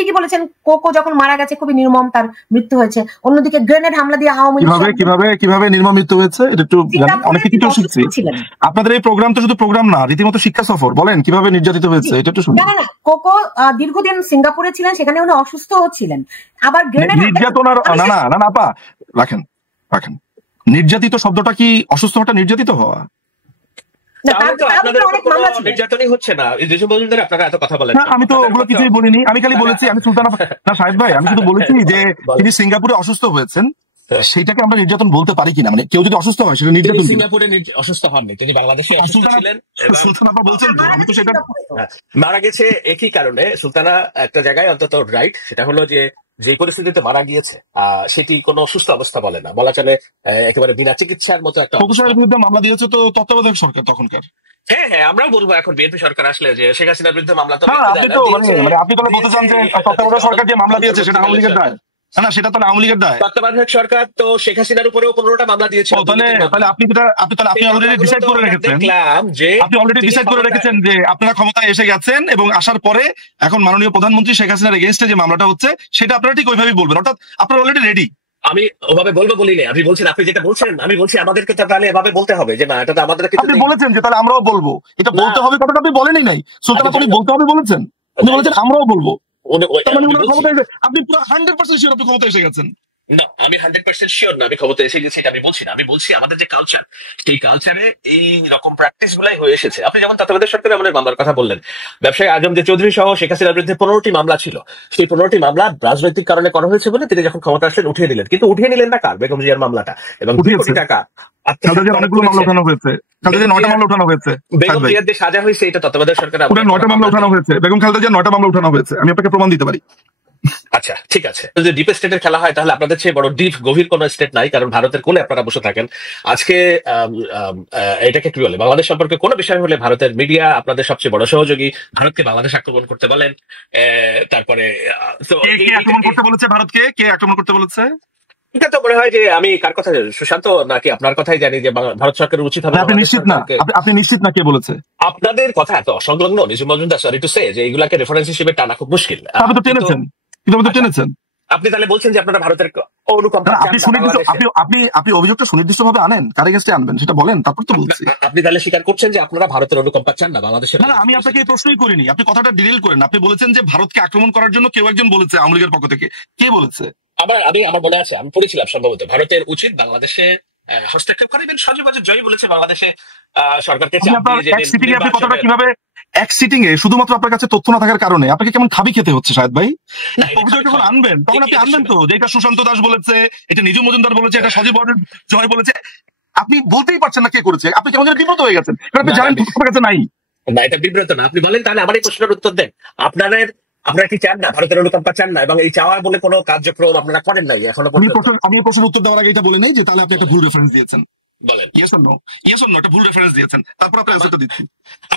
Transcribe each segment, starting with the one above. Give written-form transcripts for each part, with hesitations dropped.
ঠিকই বলেছেন, কোকো যখন মারা গেছে খুবই নির্মম তার মৃত্যু হয়েছে। অন্যদিকে গ্রেনেড হামলা দিয়ে আওয়ামী লীগ কিভাবে নির্মম মৃত্যু হয়েছে এটা একটু অনেক কিছু শিখছি। আপনাদের এই প্রোগ্রাম তো শুধু প্রোগ্রাম না, রীতিমতো শিক্ষা সফর। বলেন কিভাবে নির্যাতিত হয়েছে এটা একটু শুনুন। না, কোকো দীর্ঘদিন সিঙ্গাপুরে ছিলেন, সেখানে উনি অসুস্থও ছিলেন। আবার গ্রেনেড নির্যাতন না আপা রাখেন। নির্যাতিত শব্দটা কি অসুস্থ হওয়াটা নির্যাতিত হওয়া? নির্যাতনই হচ্ছে না, আপনারা এত কথা বলেন। আমি তো ওগুলো কিছুই বলিনি, আমি খালি বলেছি আমি সুলতান না শাহেদ ভাই, আমি শুধু বলেছি যে তিনি সিঙ্গাপুরে অসুস্থ হয়েছেন, সেটাকে আমরা নির্যাতন বলতে পারি কিনা। মানে কেউ যদি অসুস্থ হয় সেটা নির্যাতন। সিঙ্গাপুরে অসুস্থ হননি, তিনি বাংলাদেশে ছিলেন। আমি তো সেটা মারা গেছে একই কারণে সুলতানা একটা জায়গায় অন্তত রাইট, সেটা হলো যে পরিস্থিতিতে মারা গিয়েছে সেটি কোনো সুস্থ অবস্থা বলে না, বলা চলে একেবারে বিনা চিকিৎসার মতো একটা। প্রকৌশলের বিরুদ্ধে মামলা দিয়েছে তো তত্ত্বাবধায়ক সরকার তখনকার। হ্যাঁ, আমরাও বলবো এখন বিএনপি সরকার আসলে যে শেখ হাসিনার বিরুদ্ধে মামলা তো আপনি তো বলতে চান যে তত্ত্বাবধায়ক সরকার যে মামলা দিয়েছে সেটা আওয়ামী লীগের দায় না, সেটা তাহলে আওয়ামী লীগের দায়। তত্ত্বাবধায়ক সরকার তো শেখ হাসিনার উপরেও 15টা মামলা দিয়েছে। তাহলে আপনি অলরেডি ডিসাইড করে রেখেছেন, যে আপনারা ক্ষমতায় এসে গেছেন এবং আসার পরে এখন মাননীয় প্রধানমন্ত্রী শেখ হাসিনার এগেইনস্টে যে মামলাটা হচ্ছে সেটা আপনারা ঠিক ওইভাবেই বলবেন, অর্থাৎ আপনারা অলরেডি রেডি। আমি ওভাবে বলবো বলিনি, আপনি বলছেন, আপনি যেটা বলছেন আমি বলছি আমাদেরকে তাহলে এভাবে বলতে হবে যে না, এটা তো আমাদেরকে। আপনি বলেছেন যে তাহলে আমরাও বলবো, এটা বলতে হবে কথাটা আপনি বলেনই নাই। সুলতান আপনি বলতে হবে বলেছেন, উনি বলেছেন আমরাও বলবো। আপনি পুরো 100% শিওর আপনি ক্ষমতা এসে গেছেন? না, আমি 100% শিওর না আমি ক্ষমতা এসে গেছি, এটা আমি বলছি না। আমি বলছি আমাদের যে কালচার, সেই কালচারে এই রকম প্র্যাকটিস গুলাই হয়ে এসেছে। আপনি যেমন তত্ত্বাবধায়ক সরকারের আমলের মামলার কথা বললেন, ব্যবসায়ী আজম যে চৌধুরী সহ শেখ হাসিনার বিরুদ্ধে 15টি মামলা ছিল, সেই 15টি মামলা রাজনৈতিক কারণে করা হয়েছে বলে তিনি যখন ক্ষমতা আসলেন উঠিয়ে নিলেন। কিন্তু উঠিয়ে নিলেন না কার? বেগম জিয়ার মামলাটা, এবং 2 কোটি টাকা অনেকগুলো মামলা উঠানো হয়েছে। বেগম জিয়ার যে সাজা হয়েছে এটা তত্ত্বাবধায়ক সরকার 9টা মামলা উঠানো হয়েছে। বেগম খালেদা জিয়ার 9টা মামলা উঠানো হয়েছে, আমি আপনাকে প্রমাণ দিতে পারি। আচ্ছা, ঠিক আছে। যদি ডিপ স্টেটের খেলা হয় তাহলে আপনাদের চেয়ে বড় ডিপ গভীর কোন স্টেট নাই, কারণ ভারতের কোলে আপনারা বসে থাকেন। আজকে এটাকে কি বলে, বাংলাদেশ সম্পর্কে কোনো বিষয় হলে ভারতের মিডিয়া আপনাদের সবচেয়ে বড় সহযোগী। ভারতকে বাংলাদেশ আক্রমণ করতে বলেন, তারপরে আক্রমণ করতে বলেছে ভারতকে, কে আক্রমণ করতে বলেছে? এটা তো মনে হয় যে আমি কার কথা, সুশান্ত নাকি আপনার কথাই জানি যে ভারত সরকারের উচিত হবে। আপনি নিশ্চিত না কে বলেছে? আপনাদের কথা এত অসংলগ্ন Nijum Majumdar, sorry to say, যে এগুলাকে রেফারেন্স হিসেবে টানা খুব মুশকিল। আপনি তো টেনেছেন। আপনি তাহলে বলছেন যে আপনারা ভারতের অনুকম্পা, আপনি অভিযোগটা সুনির্দিষ্ট ভাবে আনেন, কার এগেইনস্টে আনবেন সেটা বলেন, তারপর তো বলছি। আপনি তাহলে স্বীকার করছেন যে আপনারা ভারতের অনুকম্পা চান না বাংলাদেশের? না, আমি আপনাকে এই প্রশ্নই করিনি, আপনি কথাটা ডিরেল করেন। আপনি বলেছেন যে ভারতকে আক্রমণ করার জন্য কেউ একজন বলেছে আওয়ামী লীগের পক্ষ থেকে, কে বলেছে? আমার মনে আছে, আমি পড়েছিলাম সম্ভবত, ভারতের উচিত বাংলাদেশে হস্তক্ষেপ করে। সজীব জয় বলেছে বাংলাদেশে সরকারকে কিভাবে এক সিটিং এ শুধুমাত্র আপনার কাছে তথ্য না থাকার কারণে আপনাকে কেমন খাবি খেতে হচ্ছে শাহেদ ভাই? অভিযোগ যখন আনবেন তখন আপনি আনবেন তো যে এটা সুশান্ত দাস বলেছে, এটা নিজুম মজুমদার বলেছে, এটা সজীব জয় বলেছে। আপনি বলতেই পারছেন না কে করেছে, আপনি কেমন বিব্রত হয়ে গেছেন, আপনি জানেন আপনার কাছে নাই। না, এটা বিব্রত না। আপনি বলেন তাহলে আমার এই প্রশ্নের উত্তর দেন। আপনারা কি চান না, ভারতের অনুকম্পা চান না, এবং এই চাওয়া বলে কোনো কার্যক্রম আপনারা করেন নাই এখনো পর্যন্ত? আমি এই প্রশ্নের উত্তর দেওয়ার আগে এটা বলে নাই যে তাহলে আপনি একটা ভুল রেফারেন্স দিয়েছেন। বলেন ইয়েস অর নো, একটা ভুল রেফারেন্স দিয়েছেন, তারপর আপনি অ্যানসারটা দিচ্ছেন।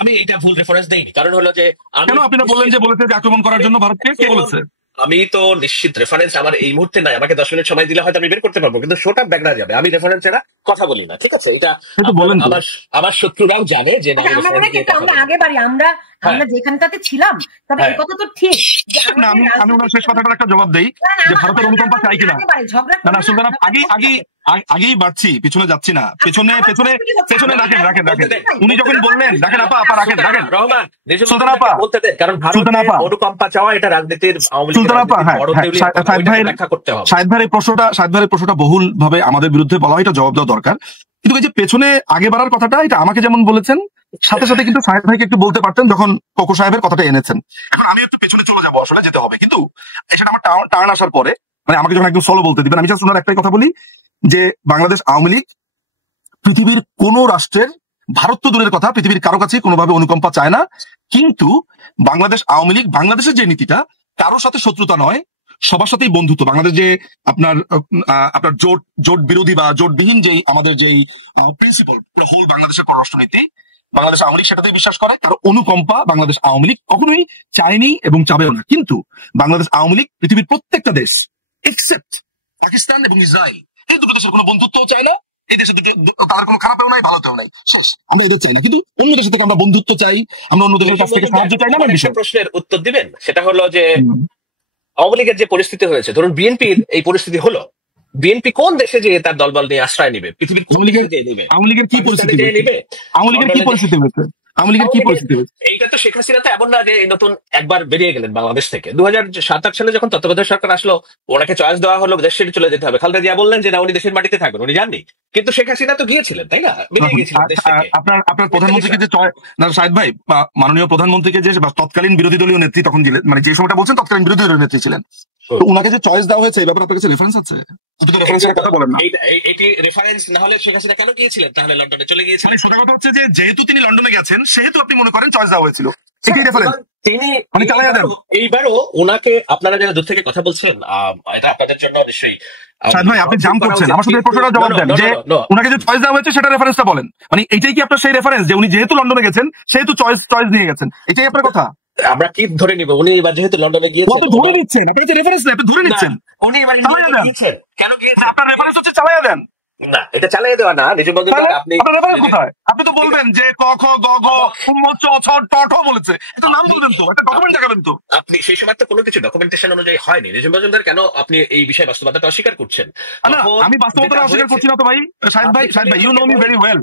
আমি এটা ভুল রেফারেন্স দেইনি, কারণ হলো যে কেন আপনি বললেন যে বলেছে যে আক্রমণ করার জন্য ভারতকে, কে বলেছে? আমি তো নিশ্চিত রেফারেন্স আমার এই মুহূর্তে নাই, আমাকে 10 মিনিট সময় দিলে হয়তো আমি বের করতে পারবো, কিন্তু শোটা ব্যাকরা যাবে। আমি রেফারেন্স ছাড়া কথা বলি না, ঠিক আছে? এটা আমার শত্রুরাও জানে যে আমরা যেখানটাতে ছিলাম, তবে এই কথা তো ঠিক। আমি ওনার শেষ কথাটার একটা জবাব দেই যে ভারতের অনুকম্পা চাই কিনা। না সুলতান, আগেই বাড়ছি, পিছনে যাচ্ছি না। পেছনে রাখেন। উনি যখন বললেন, রাখেন আপা রাখেন রহমান, সুলতান আপা বলতে দেন, কারণ ভারতের অনুকম্পা চাওয়া এটা রাজনীতির শাহেদ ভাইয়ের প্রশ্নটা বহুল ভাবে আমাদের বিরুদ্ধে বলা হয়, এটা জবাব দেওয়া দরকার। কিন্তু এই যে পেছনে আগে বাড়ার কথাটা, এটা আমাকে যেমন বলেছেন, সাথে সাথে কিন্তু শাহেদ ভাইকে একটু বলতে পারতেন যখন কোকো সাহেবের কথাটা এনেছেন। এখন আমি একটু পেছনে চলে যাবো, আসলে যেতে হবে, কিন্তু সেটা আমার টার্ন আসার পরে, মানে আমাকে যখন একদম সলো বলতে দিবেন, আমি জাস্ট ওনার একটাই কথা বলি যে বাংলাদেশ আওয়ামী লীগ পৃথিবীর কোন রাষ্ট্রের, ভারত তো দূরের কথা, পৃথিবীর কারো কাছে কোনোভাবে অনুকম্পা চায় না। কিন্তু বাংলাদেশ আওয়ামী লীগ, বাংলাদেশের যে নীতিটা, কারোর সাথে শত্রুতা নয়, সবার সাথেই বন্ধুত্ব। বাংলাদেশ যে আপনার জোট বিরোধী বা জোটবিহীন যেই আমাদের যেই প্রিন্সিপাল, পুরো হোল বাংলাদেশের পররাষ্ট্রনীতি, বাংলাদেশ আওয়ামী লীগ সেটাতেই বিশ্বাস করে। কারো অনুকম্পা বাংলাদেশ আওয়ামী লীগ কখনোই চায়নি এবং চাবেও না। কিন্তু বাংলাদেশ আওয়ামী লীগ পৃথিবীর প্রত্যেকটা দেশ এক্সেপ্ট পাকিস্তান এবং ইসরায়েল, এই দুটো দেশের কোনো বন্ধুত্বও চায় না। এই দেশের দুটো তাদের কোনো খারাপেও নাই, ভালোতেও নাই, শেষ। আমরা এদের চাই না, কিন্তু অন্য দেশের থেকে আমরা বন্ধুত্ব চাই, আমরা অন্য দেশের কাছ থেকে সাহায্য চাই না। প্রশ্নের উত্তর দিবেন, সেটা হলো যে আওয়ামী লীগের যে পরিস্থিতি হয়েছে, ধরুন বিএনপির এই পরিস্থিতি হলো, বিএনপি কোন দেশে যে তার দলবল নিয়ে আশ্রয় নিবে? পৃথিবীর কোন দেশে যেয়ে নিবে? আওয়ামী লীগের কি পাকিস্তানে পরিস্থিতি যেয়ে হয়েছে? নিবে? আওয়ামী লীগের কি লন্ডনে পরিস্থিতি হয়েছে? আওয়ামী লীগের কি পরিস্থিতি হয়েছে? এইটা তো শেখ হাসিনা তো এমন না যে এই নতুন একবার বেরিয়ে গেলেন বাংলাদেশ থেকে। 2007-8 সালে যখন তত্ত্বাবধায়ক সরকার আসলো, ওনাকে চয়েস দেওয়া হলো দেশ ছেড়ে চলে যেতে হবে, খালেদা জিয়া বললেন যে না উনি দেশের মাটিতে থাকবেন, উনি যাননি। কিন্তু শেখ হাসিনা তো গিয়েছিলেন, তাই না? বেরিয়ে গিয়েছিলেন দেশ থেকে। আপনার প্রধানমন্ত্রীকে যে না শাহেদ ভাই, মাননীয় প্রধানমন্ত্রীকে যে তৎকালীন বিরোধী দলীয় নেত্রী তখন ছিলেন, মানে যে সময়টা বলছেন তৎকালীন বিরোধী দলীয় নেত্রী ছিলেন, তো উনাকে যে চয়েস দেওয়া হয়েছে এই ব্যাপারে আপনার কাছে রেফারেন্স আছে? রেফারেন্সের কথা বলেন না। এটি রেফারেন্স না হলে শেখ হাসিনা কেন গিয়েছিলেন তাহলে? লন্ডনে চলে গিয়েছিলেন। সোজা কথা হচ্ছে যে যেহেতু তিনি লন্ডনে গেছেন সেহেতু আপনি মনে করেন চয়েস দেওয়া হয়েছিল, এটাই রেফারেন্স। তিনি এইবারও ওনাকে, আপনারা যারা দূর থেকে কথা বলছেন, এটা আপনাদের জন্য নিশ্চয়ই শাহেদ ভাই আপনি জাম করছেন, আমার সাথে এই প্রশ্নটা জবাব দেন যে উনাকে যে চয়েস দেওয়া হয়েছে সেটা রেফারেন্সটা বলেন। মানে এটাই কি আপনার সেই রেফারেন্স যে উনি যেহেতু লন্ডনে গেছেন সেহেতু চয়েস নিয়ে গেছেন, এটাই আপনার কথা? আমরা কি ধরে নিব উনি এবার যেহেতু লন্ডনে গিয়েছেন? ধরে নিচ্ছেন আপনি, যে রেফারেন্স আপনি ধরে নিচ্ছেন। উনি এবার গিয়েছেন, কেন গিয়েছেন? আপনার রেফারেন্স হচ্ছে চালাইয়া দেন। না, এটা চালিয়ে দেওয়া না। নিজে বলতে আপনি কোথায়? আপনি তো বলবেন যে ক খ গ ঘ চ ছ ট ঠ বলেছে, এটা নাম বলবেন তো, একটা ডকুমেন্ট দেখাবেন তো। আপনি সেই সময় তো কোনো কিছু ডকুমেন্টেশন অনুযায়ী হয়নি। নিজে মজুমদার কেন আপনি এই বিষয়ে বাস্তবতাটা অস্বীকার করছেন? আমি বাস্তবতা অস্বীকার করছি না তো ভাই। শাহেদ ভাই you know me very well.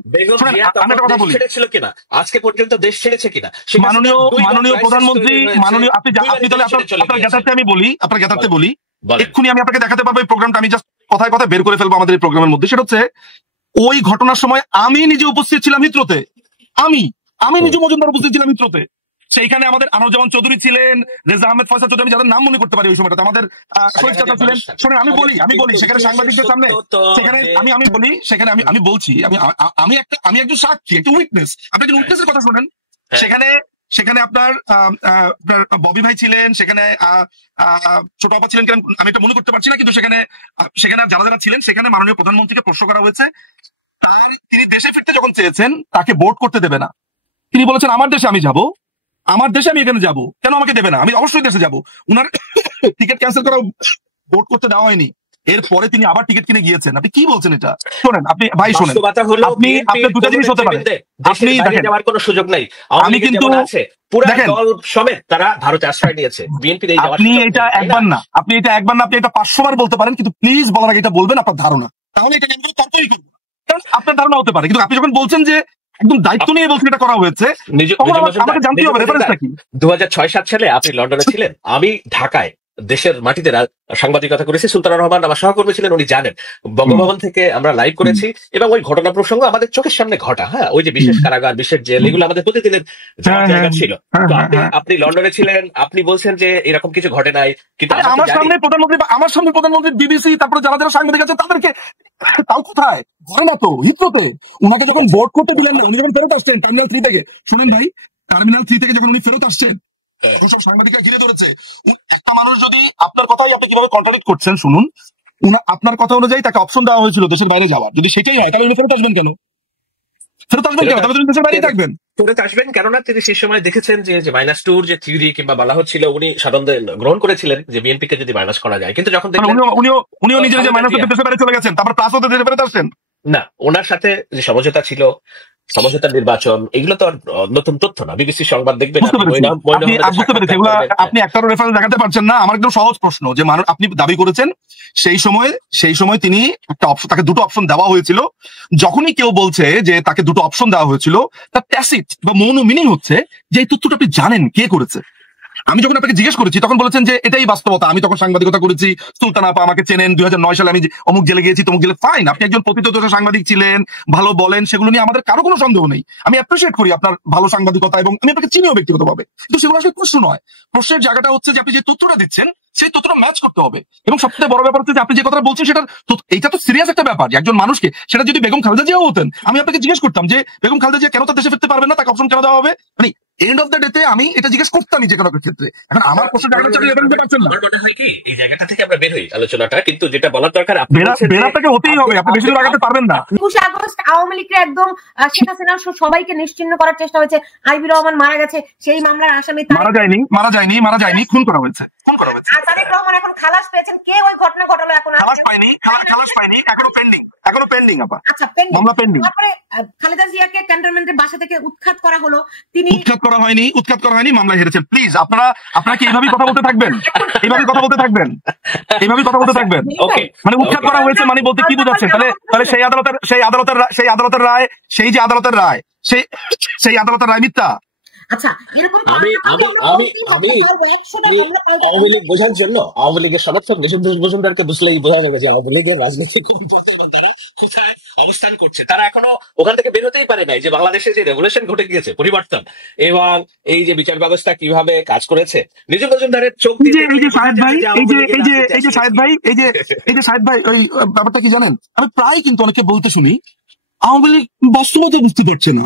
আমি একটা কথা বলি, ছেড়েছিল কিনা, আজকে পর্যন্ত দেশ ছেড়েছে কিনা? মাননীয় প্রধানমন্ত্রী, আপনি তাহলে আপনার জ্ঞাতার্থে আমি বলি, আপনার জ্ঞাতার্থে বলি, এক্ষুনি আমি আপনাকে দেখাতে পারবো এই প্রোগ্রামটা। আমি জাস্ট কথায় কথা বের করে ফেলবো আমাদের এই প্রোগ্রামের মধ্যে। সেটা হচ্ছে ওই ঘটনার সময় আমি নিজে উপস্থিত ছিলাম হিথ্রোতে, আমি নিজে মজুমদার উপস্থিত ছিলাম হিথ্রোতে। সেইখানে আমাদের আনোয়ারুজ্জামান চৌধুরী ছিলেন, রেজা আহমেদ ফয়সাল চৌধুরী, আমি যাদের নাম মনে করতে পারি ওই সময়টাতে, আমাদের ছিলেন। শোনেন আমি বলি সেখানে সাংবাদিকদের সামনে, সেখানে আমি বলছি, আমি একজন সাক্ষী, একটা উইটনেস। আপনি একজন উইটনেসের কথা শোনেন। সেখানে আপনার ববি ভাই ছিলেন, সেখানে ছোট আপা ছিলেন, আমি এটা মনে করতে পারছি না, কিন্তু সেখানে যারা ছিলেন সেখানে মাননীয় প্রধানমন্ত্রীকে প্রশ্ন করা হয়েছে, তিনি দেশে ফিরতে যখন চেয়েছেন তাকে ভোট করতে দেবে না। তিনি বলেছেন আমার দেশে আমি যাব, আমার দেশে আমি এখানে যাব, কেন আমাকে দেবে না? আমি অবশ্যই দেশে যাব। উনার টিকিট ক্যান্সেল করা, ভোট করতে দেওয়া হয়নি। এরপরে তিনি আবার টিকিট কিনে গিয়েছেন। আপনি কি বলছেন এটা? শোনেন আপনি ভাই, শোনেন, আপনি দুটো জিনিস হতে পারে। আপনি দেখেন যাওয়ার কোনো সুযোগ নাই। আমি কিন্তু দেখেন দল সমেত তারা ভারতে আশ্রয় নিয়েছে। বিএনপির আপনি এটা একবার না, আপনি এটা 500 বার বলতে পারেন, কিন্তু প্লিজ বলার আগে এটা বলবেন আপনার ধারণা, তাহলে এটা কিন্তু তর্কই করবো। কারণ আপনার ধারণা হতে পারে, কিন্তু আপনি যখন বলছেন যে একদম দায়িত্ব নিয়ে বলছেন এটা করা হয়েছে, আমাকে জানতে হবে রেফারেন্সটা কি। 2006-7 সালে আপনি লন্ডনে ছিলেন, আমি ঢাকায় দেশের মাটিতে সাংবাদিকতা করেছি। সুলতান রহমান আমার সহকর্মী ছিলেন, উনি জানেন। বঙ্গভবন থেকে আমরা লাইভ করেছি এবং ওই ঘটনা প্রসঙ্গ আমাদের চোখের সামনে ঘটা। হ্যাঁ, ওই যে বিশেষ কারাগার, বিশেষ জেল, এগুলো আমাদের প্রতিদিনের জায়গা ছিল। তো আপনি লন্ডনে ছিলেন, আপনি বলছেন যে এরকম কিছু ঘটে নাই, কিন্তু আমার সামনে প্রধানমন্ত্রী বিবিসি, তারপরে যারা সাংবাদিক আছে তাদেরকে, তাও কোথায় ঘরে না তো, হিথ্রোতে। উনাকে যখন ভোট করতে দিলেন না, উনি যখন ফেরত আসছেন টার্মিনাল 3 থেকে, শোনেন ভাই, টার্মিনাল 3 থেকে যখন উনি ফেরত আসছেন, সব সাংবাদিকরা ঘিরে ধরেছে। একটা মানুষ যদি আপনার কথাই আপনি কিভাবে কন্ট্রাডিক্ট করছেন শুনুন, আপনার কথা অনুযায়ী তাকে অপশন দেওয়া হয়েছিল দেশের বাইরে যাওয়ার, যদি সেটাই হয় তাহলে উনি ফেরত আসবেন কেন? তাহলে তিনি দেশের বাইরেই থাকবেন। ফেরত আসবেন কেননা তিনি সেই সময় দেখেছেন যে -2 যে থিওরি কিংবা বলা হচ্ছিল, উনি সাধারণত গ্রহণ করেছিলেন যে বিএনপিকে যদি মাইনাস করা যায়। কিন্তু যখন উনিও নিজের যে মাইনাস দেশের বাইরে চলে গেছেন, তারপর প্লাস হতে দেশের বাইরে আসছেন না, ওনার সাথে যে সমঝোতা ছিল, সমঝোতার নির্বাচন, এগুলো তো আর নতুন তথ্য না। বিবিসি সংবাদ দেখবেন, আপনি একটা রেফারেন্স দেখাতে পারছেন না। আমার একদম সহজ প্রশ্ন, যে আপনি দাবি করেছেন সেই সময় তিনি একটা অপশন, তাকে দুটো অপশন দেওয়া হয়েছিল। যখনই কেউ বলছে যে তাকে দুটো অপশন দেওয়া হয়েছিল, তার ট্যাসিট বা মৌন মিনিং হচ্ছে যে এই তথ্যটা আপনি জানেন কে করেছে। আমি যখন আপনাকে জিজ্ঞেস করেছি তখন বলেছেন যে এটাই বাস্তবতা, আমি তখন সাংবাদিকতা করেছি, সুলতান আপা আমাকে চেনেন, 2009 সালে আমি অমুক জেলে গিয়েছি, তমুক জেলে। ফাইন, আপনি একজন প্রকৃতদর্শী সাংবাদিক ছিলেন, ভালো বলেন, সেগুলো নিয়ে আমাদের কারো কোনো সন্দেহ নেই। আমি অ্যাপ্রিসিয়েট করি আপনার ভালো সাংবাদিকতা এবং আমি আপনাকে চিনিও ব্যক্তিগতভাবে, কিন্তু সেগুলো আসলে প্রশ্ন নয়। প্রশ্নের জায়গাটা হচ্ছে যে আপনি যে তথ্যটা দিচ্ছেন সেই তথ্যটা ম্যাচ করতে হবে। এবং সবচেয়ে বড় ব্যাপার হচ্ছে যে আপনি যে কথা বলছেন সেটা, এটা তো সিরিয়াস একটা ব্যাপার। একজন মানুষকে, সেটা যদি বেগম খালেদা জিয়াও হতেন, আমি আপনাকে জিজ্ঞেস করতাম যে বেগম খালেদা জিয়া কেন তার দেশে ফিরতে পারবেন না, তাকে অপশন কেন দেওয়া হবে। মানে এন্ড অফ দ্য ডেতে আমি এটা জিজ্ঞেস করতাম যে কোনো ক্ষেত্রে। এখন আমার প্রশ্নটা পারছেন না, এই জায়গাটা থেকে আমরা বের হই আলোচনাটা, কিন্তু যেটা বলার দরকার বেরাটাকে হতেই হবে, আপনি বেশি দূর আগাতে পারবেন না। 21 আগস্ট আওয়ামী লীগের একদম শেখ হাসিনা সবাইকে নিশ্চিহ্ন করার চেষ্টা হয়েছে। আইবি রহমান মারা গেছে, সেই মামলার আসামি মারা যায়নি, খুন করা হয়েছে। তারেক রহমান এখন খালাস পেয়েছেন, কে ওই ঘটনা ঘটালো এখন খালাস পাইনি, এখনো পেন্ডিং আপা, আচ্ছা পেন্ডিং। মামলা পেন্ডিং। তারপরে খালেদা জিয়াকে ক্যান্টনমেন্টের বাসা থেকে উৎখাত করা হলো, তিনি উৎখাত করা হয়নি, মামলা হেরেছেন। প্লিজ আপনারা কি এইভাবেই কথা বলতে থাকবেন? এইভাবেই কথা বলতে থাকবেন? ওকে, মানে উৎখাত করা হয়েছে মানে বলতে কি বোঝাচ্ছে? তাহলে সেই আদালতের রায়, সেই আদালতের রায় মিথ্যা। আচ্ছা এরকম আওয়ামী লীগ বোঝার জন্য আওয়ামী লীগের সমর্থক দেশেন্দ্র মজুমদারকে বুঝলেই বোঝা যাবে যে আওয়ামী লীগের রাজনৈতিক পথে এবং তারা কোথায় অবস্থান করছে। তারা এখনো ওখান থেকে বের হতেই পারে নাই যে বাংলাদেশে যে রেভলিউশন ঘটে গিয়েছে, পরিবর্তন, এবং এই যে বিচার ব্যবস্থা কিভাবে কাজ করেছে, নিজের মজুমদারের চোখ দিয়ে শাহেদ ভাই ওই ব্যাপারটা কি জানেন, আমি প্রায় কিন্তু অনেকে বলতে শুনি আওয়ামী লীগ বাস্তবতা বুঝতে পারছে না,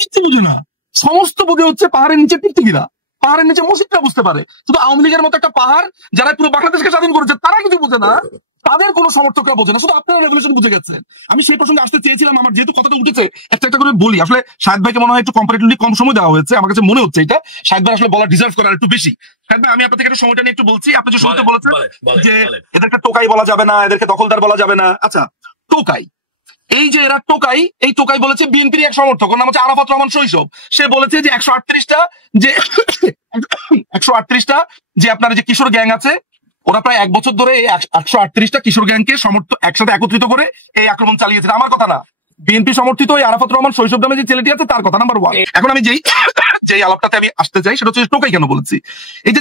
কিছু বুঝে না, সমস্ত বুঝে হচ্ছে পাহাড়ের নিচে টিকটিকিরা, পাহাড়ের নিচে মসজিদটা বুঝতে পারে, শুধু আওয়ামী লীগের মতো একটা পাহাড় যারা পুরো বাংলাদেশকে স্বাধীন করেছে তারা কিছু বুঝে না, তাদের কোনো সমর্থকরা বোঝে না, শুধু আপনারা রেভলিউশন বুঝে গেছেন। আমি সেই প্রসঙ্গে আসতে চেয়েছিলাম, আমার যেহেতু কথাটা উঠেছে একটা করে বলি। আসলে শাহেদ ভাইকে মনে হয় একটু কম্পারেটিভলি কম সময় দেওয়া হয়েছে, আমার কাছে মনে হচ্ছে এটা শাহেদ ভাই আসলে বলা ডিজার্ভ করার একটু বেশি। শাহেদ ভাই আমি আপনাদের একটু সময়টা নিয়ে একটু বলছি। আপনি যে শুনতে বলেছেন যে এদেরকে টোকাই বলা যাবে না, এদেরকে দখলদার বলা যাবে না। আচ্ছা টোকাই, এই যে এরা টোকাই, এই টোকাই বলেছে বিএনপির এক সমর্থক, ওর নাম হচ্ছে আরাফাত রহমান শৈশব। সে বলেছে যে 138টা যে আপনার যে কিশোর গ্যাং আছে, ওরা প্রায় 1 বছর ধরে এই 138টা কিশোর গ্যাংকে একসাথে একত্রিত করে এই আক্রমণ চালিয়েছে। আমার কথা না, বিএনপি সমর্থিত ওই আরাফাত রহমান শৈশব নামে যে ছেলেটি আছে তার কথা, নাম্বার 1। এখন আমি যেই আলাপটাতে আমি আসতে চাই সেটা হচ্ছে টোকাই কেন বলেছি। এই যে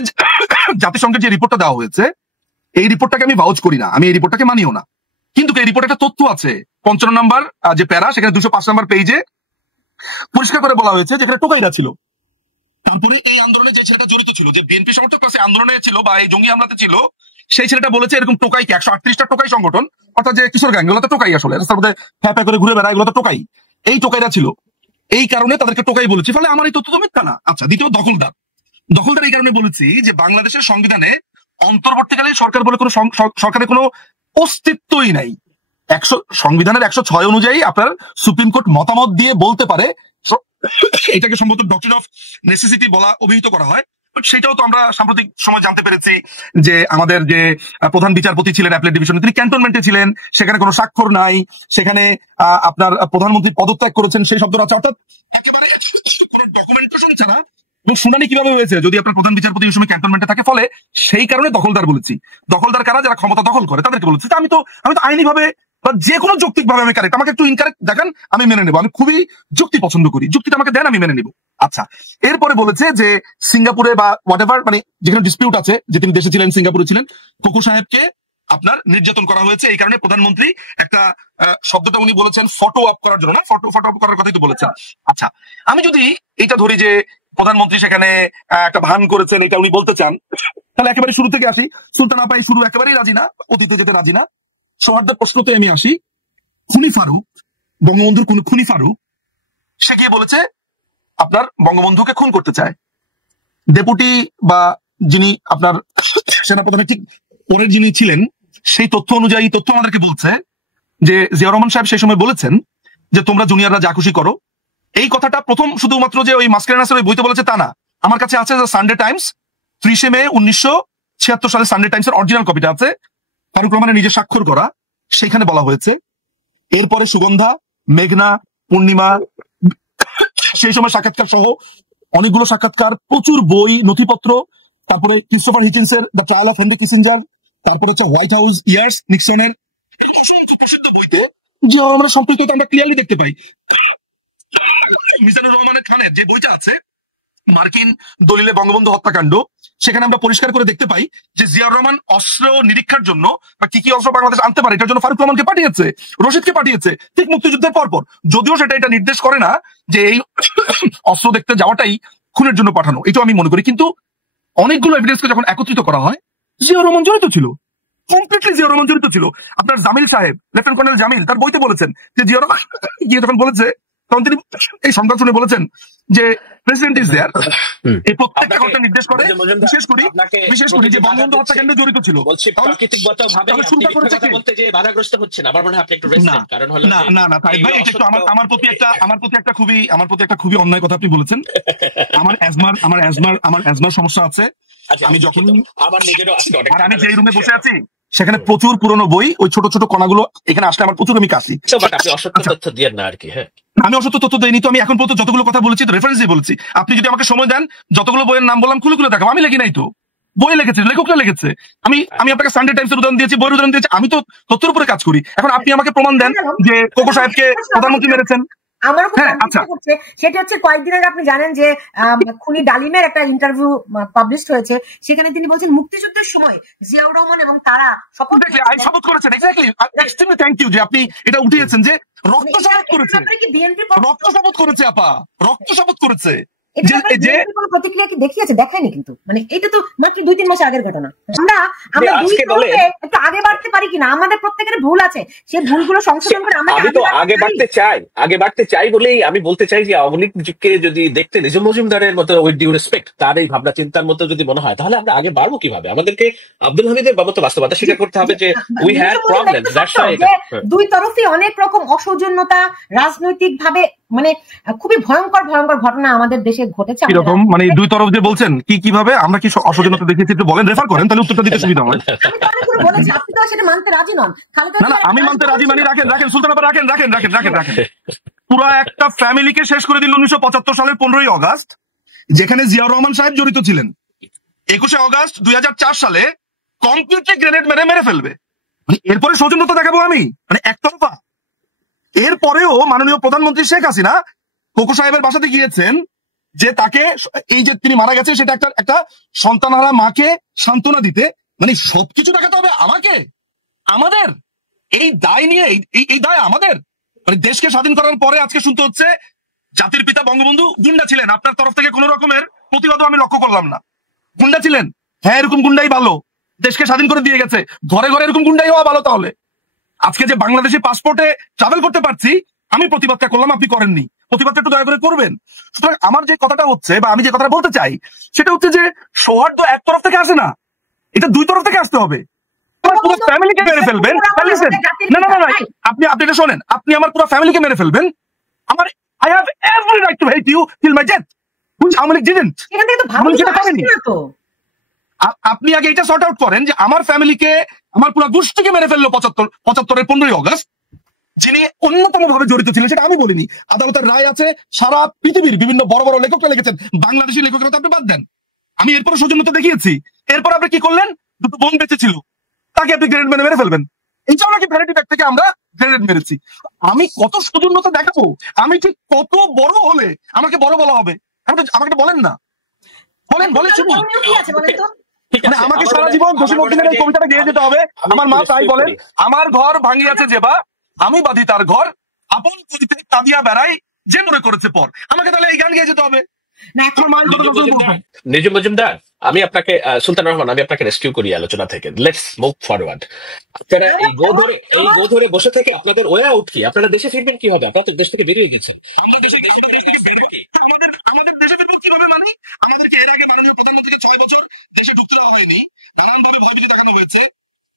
জাতিসংঘের যে রিপোর্টটা দেওয়া হয়েছে, এই রিপোর্টটাকে আমি ভাউচ করি না, আমি এই রিপোর্টটাকে মানিও না, কিন্তু এই রিপোর্টে একটা তথ্য আছে 55 নম্বর যে প্যারা, সেখানে 205 নম্বর পেজে পরিষ্কার করে বলা হয়েছে যেখানে টোকাইরা ছিল। তারপরে এই আন্দোলনে যে ছেলেটা জড়িত ছিল, যে বিএনপি সমর্থক প্লাস আন্দোলনে ছিল বা এই জঙ্গি হামলাতে ছিল, সেই ছেলেটা বলেছে এরকম টোকাইকে 138টা টোকাই সংগঠন, অর্থাৎ যে কিশোর গ্যাং, এগুলো তো টোকাই, আসলে রাস্তার মধ্যে ফ্যাপা করে ঘুরে বেড়ায়, এগুলো তো টোকাই, এই টোকাইরা ছিল, এই কারণে তাদেরকে টোকাই বলেছি। ফলে আমার এই তথ্য তো মিথ্যা না। আচ্ছা দ্বিতীয় দখলদার এই কারণে বলেছি যে বাংলাদেশের সংবিধানে অন্তর্বর্তীকালীন সরকার বলে কোনো সরকারের কোনো অস্তিত্বই নাই। সংবিধানের 106 অনুযায়ী আপনার সুপ্রিম কোর্ট মতামত দিয়ে বলতে পারে, এটাকে সম্ভবত ডক্ট্রিন অফ নেসেসিটি বলা অভিহিত করা হয়। সেটাও তো আমরা সাম্প্রতিক সময় জানতে পেরেছি যে আমাদের যে প্রধান বিচারপতি ছিলেন অ্যাপেলেট ডিভিশনে, তিনি ক্যান্টনমেন্টে ছিলেন, সেখানে কোনো স্বাক্ষর নাই, সেখানে আপনার প্রধানমন্ত্রী পদত্যাগ করেছেন সেই শব্দটা আছে, অর্থাৎ একেবারে কোনো ডকুমেন্টেশন ছাড়া। এবং শুনানি কিভাবে হয়েছে যদি আপনার প্রধান বিচারপতি ওই সময় ক্যান্টনমেন্টে থাকে, ফলে সেই কারণে দখলদার বলেছি। দখলদার কারা, যারা ক্ষমতা দখল করে তাদেরকে বলেছি। আমি তো আইনি ভাবে বা যে কোনো যৌক্তিক ভাবে আমি কারেক্ট, আমাকে একটু ইনকারেক্ট দেখান আমি মেনে নেবো, আমি খুবই যুক্তি পছন্দ করি, যুক্তিটা আমাকে দেন আমি মেনে নেবো। আচ্ছা এরপরে বলেছে যে সিঙ্গাপুরে বা হোয়াট এভার, মানে যেখানে ডিসপিউট আছে, যে তিনি দেশে ছিলেন, সিঙ্গাপুরে ছিলেন, কোকো সাহেবকে আপনার নির্যাতন করা হয়েছে, এই কারণে প্রধানমন্ত্রী একটা শব্দটা উনি বলেছেন ফটো আপ করার জন্য, না ফটো আপ করার কথাই তো বলেছেন। আচ্ছা আমি যদি এটা ধরি যে প্রধানমন্ত্রী সেখানে একটা ভান করেছেন, এটা উনি বলতে চান, তাহলে একেবারে শুরু থেকে আসি। সুলতান আপাই শুরু একেবারেই রাজি না, অতীতে যেতে রাজি না। সৌহার্দ্যের প্রশ্নতে আমি আসি, খুনি ফারুক, বঙ্গবন্ধুর খুনি ফারুক, সে গিয়ে বলেছে আপনার বঙ্গবন্ধুকে খুন করতে চায়। ডেপুটি বা যিনি আপনার সেনাপ্রধানের ঠিক পরের যিনি ছিলেন, সেই তথ্য অনুযায়ী তথ্য আমাদেরকে বলছে যে জিয়া রহমান সাহেব সেই সময় বলেছেন যে তোমরা জুনিয়ররা যা খুশি করো। এই কথাটা প্রথম শুধুমাত্র যে ওই মাস্কেরানাসের ওই বইতে বলেছে তা না, আমার কাছে আছে সানডে টাইমস 30 মে 1976 সালে সানডে টাইমসের অরিজিনাল কপিটা আছে, ফারুক রহমানের নিজে স্বাক্ষর করা, সেখানে বলা হয়েছে। এরপরে সুগন্ধা, মেঘনা, পূর্ণিমা, সেই সময় সাক্ষাৎকার সহ অনেকগুলো সাক্ষাৎকার, প্রচুর বই নথিপত্র, তারপরে ক্রিস্টোফার হিকিন্সের the trial of Henry Kissinger, তারপরে হচ্ছে হোয়াইট হাউস ইয়ার্স নিক্সনের, এই প্রসিদ্ধ বইতে জিয়া রহমানের সম্পৃক্ততা আমরা ক্লিয়ারলি দেখতে পাই। মিজানুর রহমানের খানের যে বইটা আছে মার্কিন দলিলে বঙ্গবন্ধু হত্যাকাণ্ড, সেখানে আমরা পরিষ্কার করে দেখতে পাই যে জিয়াউর রহমান অস্ত্র নিরীক্ষার জন্য বা কি কি অস্ত্র বাংলাদেশ আনতে পারে এটার জন্য ফারুক রহমানকে পাঠিয়েছে, রশিদকে পাঠিয়েছে, ঠিক মুক্তিযুদ্ধের পরপর। যদিও সেটা এটা নির্দেশ করে না যে এই অস্ত্র দেখতে যাওয়াটাই খুনের জন্য পাঠানো, এটাও আমি মনে করি। কিন্তু অনেকগুলো এভিডেন্সকে যখন একত্রিত করা হয়, জিয়াউর রহমান জড়িত ছিল, কমপ্লিটলি জিয়াউর রহমান জড়িত ছিল। আপনার জামিল সাহেব, লেফটেন্যান্ট কর্নেল জামিল, তার বইতে বলেছেন যে জিয়াউর রহমান গিয়ে যখন বলেছে তখন তিনি এই সংবাদ শুনে বলেছেন যে প্রেসিডেন্ট ইজ দেয়ার, এই প্রত্যেকটা ঘটনা নির্দেশ করে, বিশেষ করি যে বঙ্গবন্ধু হত্যাকাণ্ডে জড়িত ছিল। আমার প্রতি একটা খুবই অন্যায় কথা আপনি বলেছেন। আমার অ্যাজমার সমস্যা আছে। আমি যখন আমি যে রুমে বসে আছি সেখানে প্রচুর পুরনো বই, ওই ছোট ছোট কণাগুলো এখানে আসলে আমার প্রচুর আমি কাশি। আপনি অসত্য তথ্য দিয়েন না আর কি। হ্যাঁ, আমি অসত্য তথ্য দেইনি তো। আমি এখন পর্যন্ত যতগুলো কথা বলেছি রেফারেন্স দিয়ে বলছি। আপনি যদি আমাকে সময় দেন, যতগুলো বইয়ের নাম বললাম খুলে খুলে দেখাবো। আমি লিখি নাই তো, বই লিখেছে, লেখকরা লিখেছে। আমি আপনাকে সানডে টাইমস এর উদাহরণ দিয়েছি, বইয়ের উদাহরণ দিয়েছি। আমি তো তথ্যের উপরে কাজ করি। এখন আপনি আমাকে প্রমাণ দেন যে কোকো সাহেবকে প্রধানমন্ত্রী মেরেছেন। আমার করছে সেটা হচ্ছে কয়েকদিন আগে আপনি জানেন যে খুনি ডালিমের একটা ইন্টারভিউ পাবলিশ হয়েছে। সেখানে তিনি বলছেন মুক্তিযুদ্ধের সময় জিয়াউর রহমান এবং তারা শপথ করেছেন। এক্স্যাক্টলি, এক্সট্রিমলি থ্যাংক ইউ যে আপনি এটা উঠিয়েছেন যে রক্ত শপথ করেছে। রক্ত শপথ করেছে আপা, রক্ত শপথ করেছে। প্রতিক্রিয়া কি দেখিয়েছে? দেখায়নি কিন্তু। মানে এটা তো মাত্র 2-3 মাস আগের ঘটনা। আমরা একটু আগে বাড়তে পারি কিনা? আমাদের প্রত্যেকের ভুল আছে, সেই ভুলগুলো সংশোধন করে আমরা আগে বাড়তে চাই বলেই আমি বলতে চাই যে আওয়ামী লীগকে যদি দেখতে নিজাম মজুমদারের মতো উইথ ডিউ রেসপেক্ট তার এই ভাবনা চিন্তার মতো যদি মনে হয়, তাহলে আমরা আগে বাড়বো কিভাবে? আমাদেরকে আব্দুল হামিদের বাবদ বাস্তবতা স্বীকার করতে হবে যে উই হ্যাড প্রবলেম। দুই তরফে অনেক রকম অসৌজন্যতা, রাজনৈতিক ভাবে মানে খুবই ভয়ঙ্কর ঘটনা আমাদের দেশে ঘটেছে। এরকম মানে দুই তরফ যে বলছেন কিভাবে আমরা কি অসৌজন্যতা দেখিয়েছি একটু বলেন, রেফার করেন, তাহলে উত্তরটা দিতে সুবিধা হয়। আমি তো অনেকগুলো বলেছি, আপনি তো সেটা মানতে রাজি নন। না, আমি মানতে রাজি মানি। রাখেন সুলতান আপা, রাখেন। পুরো একটা ফ্যামিলিকে শেষ করে দিল 1975 সালের 15ই অগাস্ট, যেখানে জিয়াউর রহমান সাহেব জড়িত ছিলেন। 21শে অগাস্ট 2004 সালে কম্পিউটারে গ্রেনেড মেরে ফেলবে। মানে এরপরে সৌজন্যতা দেখাবো আমি? মানে একতরফা। এরপরেও মাননীয় প্রধানমন্ত্রী শেখ হাসিনা কোকো সাহেবের বাসাতে গিয়েছেন যে তাকে, এই যে তিনি মারা গেছে সেটা একটা সন্তানহারা মাকে সান্ত্বনা দিতে। মানে সবকিছু দেখাতে হবে আমাকে, আমাদের এই দায় নিয়ে, এই দায় আমাদের। মানে দেশকে স্বাধীন করার পরে আজকে শুনতে হচ্ছে জাতির পিতা বঙ্গবন্ধু গুন্ডা ছিলেন। আপনার তরফ থেকে কোন রকমের প্রতিবাদও আমি লক্ষ্য করলাম না। গুন্ডা ছিলেন, হ্যাঁ, এরকম গুন্ডাই ভালো, দেশকে স্বাধীন করে দিয়ে গেছে। ঘরে ঘরে এরকম গুন্ডাই হওয়া ভালো। তাহলে আজকে যে বাংলাদেশি পাসপোর্টে ট্রাভেল করতে পারছি, আমি প্রতিবাদটা করলাম, আপনি করেননি। প্রতিবাদটা একটু দয়া করে করবেন। সুতরাং আমার যে কথাটা হচ্ছে বা আমি যে কথাটা বলতে চাই সেটা হচ্ছে যে সৌহার্দ্য এক তরফ থেকে আসে না, এটা দুই তরফ থেকে আসতে হবে। পুরো ফ্যামিলিকে মেরে ফেলবেন, আপনি এটা শোনেন, আপনি আমার পুরো ফ্যামিলিকে মেরে ফেলবেন। আমার I have every right to hate you till my death, which Awami League didn't। আপনি আগে এটা সর্ট আউট করেন যে আমার ফ্যামিলিকে, আমার পুরো গোষ্ঠীকে মেরে ফেললো 75-এর 15ই অগাস্ট, যিনি অন্যতম ভাবে জড়িত ছিলেন। সেটা আমি বলিনি, আদালতের রায় আছে। সারা পৃথিবীর বিভিন্ন বড় বড় লেখকরা লিখেছেন, বাংলাদেশি লেখকরা তো আপনি বাদ দেন। আমি এরপরে সৌজন্যতা দেখিয়েছি। এরপর আপনি কি করলেন? দুটো বোন বেঁচে ছিল, তাকে আপনি গ্রেনেড মেরে ফেলবেন। এটাও নাকি ভ্যানিটি ব্যাগ থেকে আমরা গ্রেনেড মেরেছি। আমি কত সৌজন্যতা দেখাবো? আমি ঠিক কত বড় হলে আমাকে বড় বলা হবে? আমাকে বলেন না, বলেন মানে আমাকে সারা জীবন জসীমউদ্দিনের এই কবিতাটা গেয়ে যেতে হবে? আমার মা তাই বলেন, আমার ঘর ভাঙিয়াছে যেবা, আমি বাঁধি তার ঘর, আপন করিতে কাঁদিয়া বেড়াই, যে মনে করেছে পর। আমাকে তাহলে এই গান গেয়ে যেতে হবে? নিজাম মজুমদার, আমি আপনাকে, সুলতান রহমান, আমি আপনাকে রেস্কিউ করি আলোচনা থেকে। Let's move forward. আপনারা এই গো ধরে বসে থেকে আপনাদের ওয়ে আউট কি? আপনারা দেশে ফিরবেন কি হবে? আপনারা তো দেশ থেকে বেরিয়ে গেছেন। আমরা দেশ থেকে বেরবো কি? আমাদের দেশে ফিরবো কিভাবে? মানে আমাদেরকে এর আগে মাননীয় প্রধানমন্ত্রীকে 6 বছর দেশে ঢুকতে দেওয়া হয়নি, নানান ভাবে ভয়ভীতি দেখানো হয়েছে।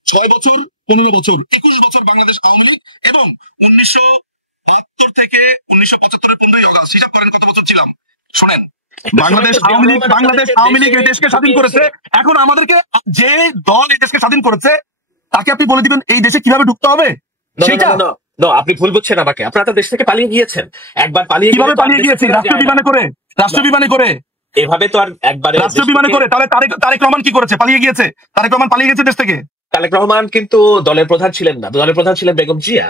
6 বছর, 15 বছর, 21 বছর বাংলাদেশ আওয়ামী লীগ, এবং 1972 থেকে 1975-এর 15ই অগাস্ট, হিসাব করেন কত বছর ছিলাম। শোনেন, বাংলাদেশ আওয়ামী লীগ এই দেশকে স্বাধীন করেছে। এখন আমাদেরকে যে দল এই দেশকে স্বাধীন করেছে তাকে আপনি বলে দিবেন এই দেশে কিভাবে ঢুকতে হবে? সেটা আপনি ভুল বুঝছেন আমাকে। আপনারা তো দেশ থেকে পালিয়ে গিয়েছেন। একবার কিভাবে পালিয়ে গিয়েছি? রাষ্ট্রীয় বিমানে করে। এভাবে তো আর একবারে রাষ্ট্রীয় বিমানে করে। তাহলে তারেক রহমান কি করেছে? পালিয়ে গিয়েছে। তারেক রহমান পালিয়ে গেছে দেশ থেকে। তারেক রহমান কিন্তু দলের প্রধান ছিলেন না, দলের প্রধান ছিলেন বেগম জিয়া।